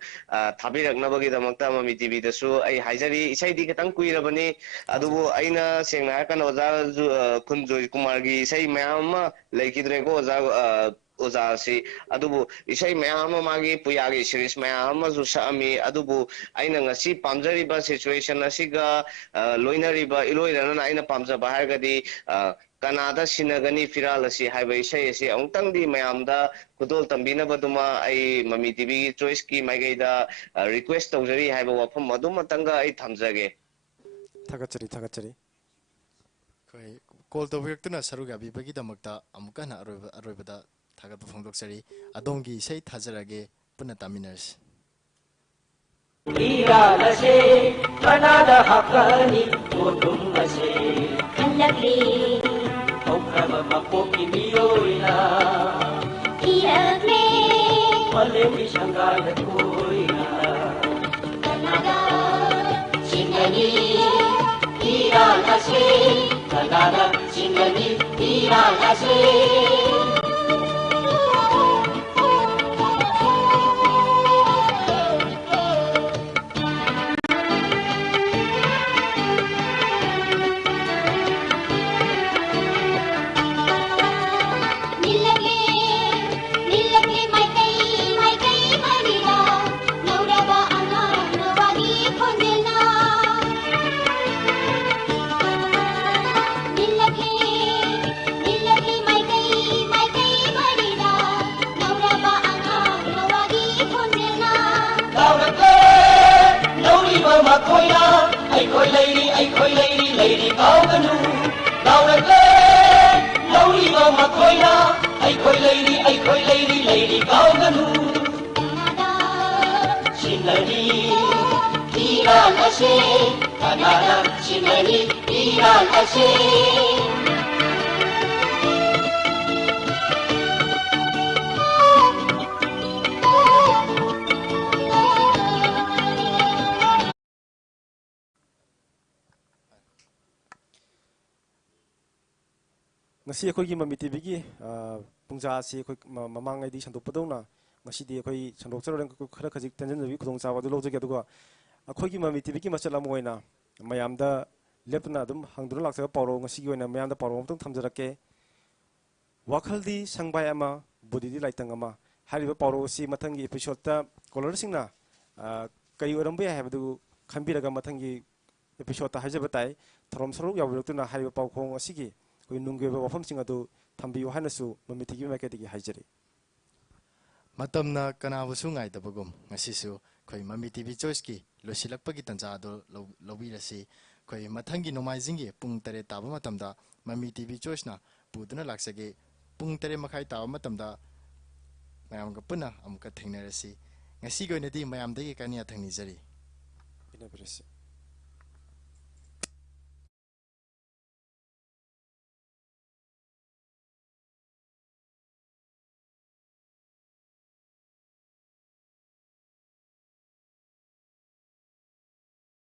ꯊꯥꯕꯤꯔꯛꯅꯕꯒꯤꯗꯃꯛꯇ ꯃꯃꯤ ꯇꯤꯚꯤꯗꯁꯨ ꯑꯩ ꯍꯥꯏꯖꯔꯤ ꯏꯁꯩꯗꯤ ꯈꯤꯇꯪ ꯀꯨꯏꯔꯕꯅꯤ ꯑꯗꯨꯕꯨ ꯑꯩꯅ ꯁꯦꯡꯅ ꯍꯥꯏꯔꯀꯥꯟꯗ ꯑꯣꯖꯥ ꯈꯨꯟꯖꯣꯏ ꯀꯨꯃꯥꯔꯒꯤ ꯏꯁꯩ ꯃꯌꯥꯝ ꯑꯃ ꯂꯩꯈꯤꯗ꯭ꯔꯦꯀꯣ ꯑꯣꯖꯥꯁꯤ ꯑꯗꯨꯕꯨ ꯏꯁꯩ ꯃꯌꯥꯝ ꯑꯃ ꯃꯥꯒꯤ ꯄꯨꯌꯥꯒꯤ ꯁꯤꯔꯤꯁ ꯃꯌꯥꯝ ꯑꯃꯁꯨ ꯁꯛꯑꯝꯃꯤ ꯑꯗꯨꯕꯨ ꯑꯩꯅ ꯉꯁꯤ ꯄꯥꯝꯖꯔꯤꯕ ꯁꯤꯆꯨꯋꯦꯁꯟ ꯑꯁꯤꯒ ꯂꯣꯏꯅꯔꯤꯕ ꯏꯔꯣꯏꯅꯅ ꯑꯩꯅ ꯄꯥꯝꯖꯕ ꯍꯥꯏꯔꯒꯗꯤ ꯀꯅꯥꯗ ꯁꯤꯟꯅꯒꯅꯤ ꯐꯤꯔꯥꯜ ꯑꯁꯤ ꯍꯥꯏꯕ ꯏꯁꯩ ꯑꯁꯤ ꯑꯃꯨꯛꯇꯪꯗꯤ ꯃꯌꯥꯝꯗ ꯈꯨꯗꯣꯜ ꯇꯝꯕꯤꯅꯕꯗꯨꯃ ꯑꯩ ꯃꯃꯤ ꯇꯤꯚꯤꯒꯤ ꯆꯣꯏꯁꯀꯤ ꯃꯥꯏꯀꯩꯗ ꯔꯤꯀ꯭ꯋꯦꯁ ꯇꯧꯖꯔꯤ ꯍꯥꯏꯕ ꯋꯥꯐꯝ ꯑꯗꯨꯃꯇꯪꯒ ꯑꯩ ꯊꯝꯖꯒꯦ ꯊꯥꯒꯠꯆꯔꯤ ꯑꯩꯈꯣꯏ ꯀꯣꯜ ꯇꯧꯕꯤꯔꯛꯇꯨꯅ ꯁꯔꯨꯛ ꯌꯥꯕꯤꯕꯒꯤꯗꯃꯛꯇ ꯑꯃꯨꯛꯀ ꯍꯟꯅ ꯑꯔꯣꯏꯕꯗ ꯊꯥꯒꯠꯄ ꯐꯣꯡꯗꯣꯛꯆꯔꯤ ꯑꯗꯣꯝꯒꯤ ꯏꯁꯩ ꯊꯥꯖꯔꯒꯦ ꯄꯨꯟꯅ ꯇꯥꯃꯤꯟꯅꯔꯁꯤ ꯏꯔꯥꯜ ꯑꯁꯦ ꯀꯅꯥꯗ ꯍꯥꯞꯀꯅꯤ ꯄꯣꯠꯊꯨꯝ ꯑꯁꯦ ꯈꯜꯂꯛꯂꯤ ꯍꯧꯈ꯭ꯔꯕ ꯃꯄꯣꯛꯀꯤ ꯃꯤꯑꯣꯏꯅ ꯏꯔꯛꯂꯦ ꯃꯥꯂꯦꯝꯒꯤ ꯁꯪꯒꯥꯏꯗ ꯀꯣꯏꯅ ꯀꯅꯥꯗ ꯁꯤꯟꯒꯅꯤ 이란 다시 나가다 진간이 이란 다시 lady Kauganu Lauragle Lauriba Makoina Aikoi lady Kauganu Sinani Iran Ase Kanada Sinani Iran Ase ngasi akhoi mami tv gi pungja si akhoi mamang ai di sandopadona ngasi di akhoi sandokcharo khara khajik tenjen bi khudong chawa du lojage aduga akhoi gi mami tv gi masala moina mayam da lepna dum hangduna laksa pawro ngasi gi oina mayam da pawro amtong thamjarake wakhal di sangbai ama budi di laitang ama hariba pawro si mathangi episode ta caller singna kai orambe habdu khambiraga mathangi episode ta hajaba tai thorom saruk yawrutuna hariba pawkhong asigi nungwe wafamsing adu thambiyu hanasu mamitigi maketigi haijari matamna kanabusu ngai dabagum ngasisu khoi mami tv choice ki losilakpagi tanja adu lobirasi khoi mathangi nomaijingi pung tare taba matamda mami tv choice na puduna laksage pung tare makhai taba matamda mayam ga puna amka thengnarasi ngasi goinadi mayam dagi kaniya thangni jari ina beresi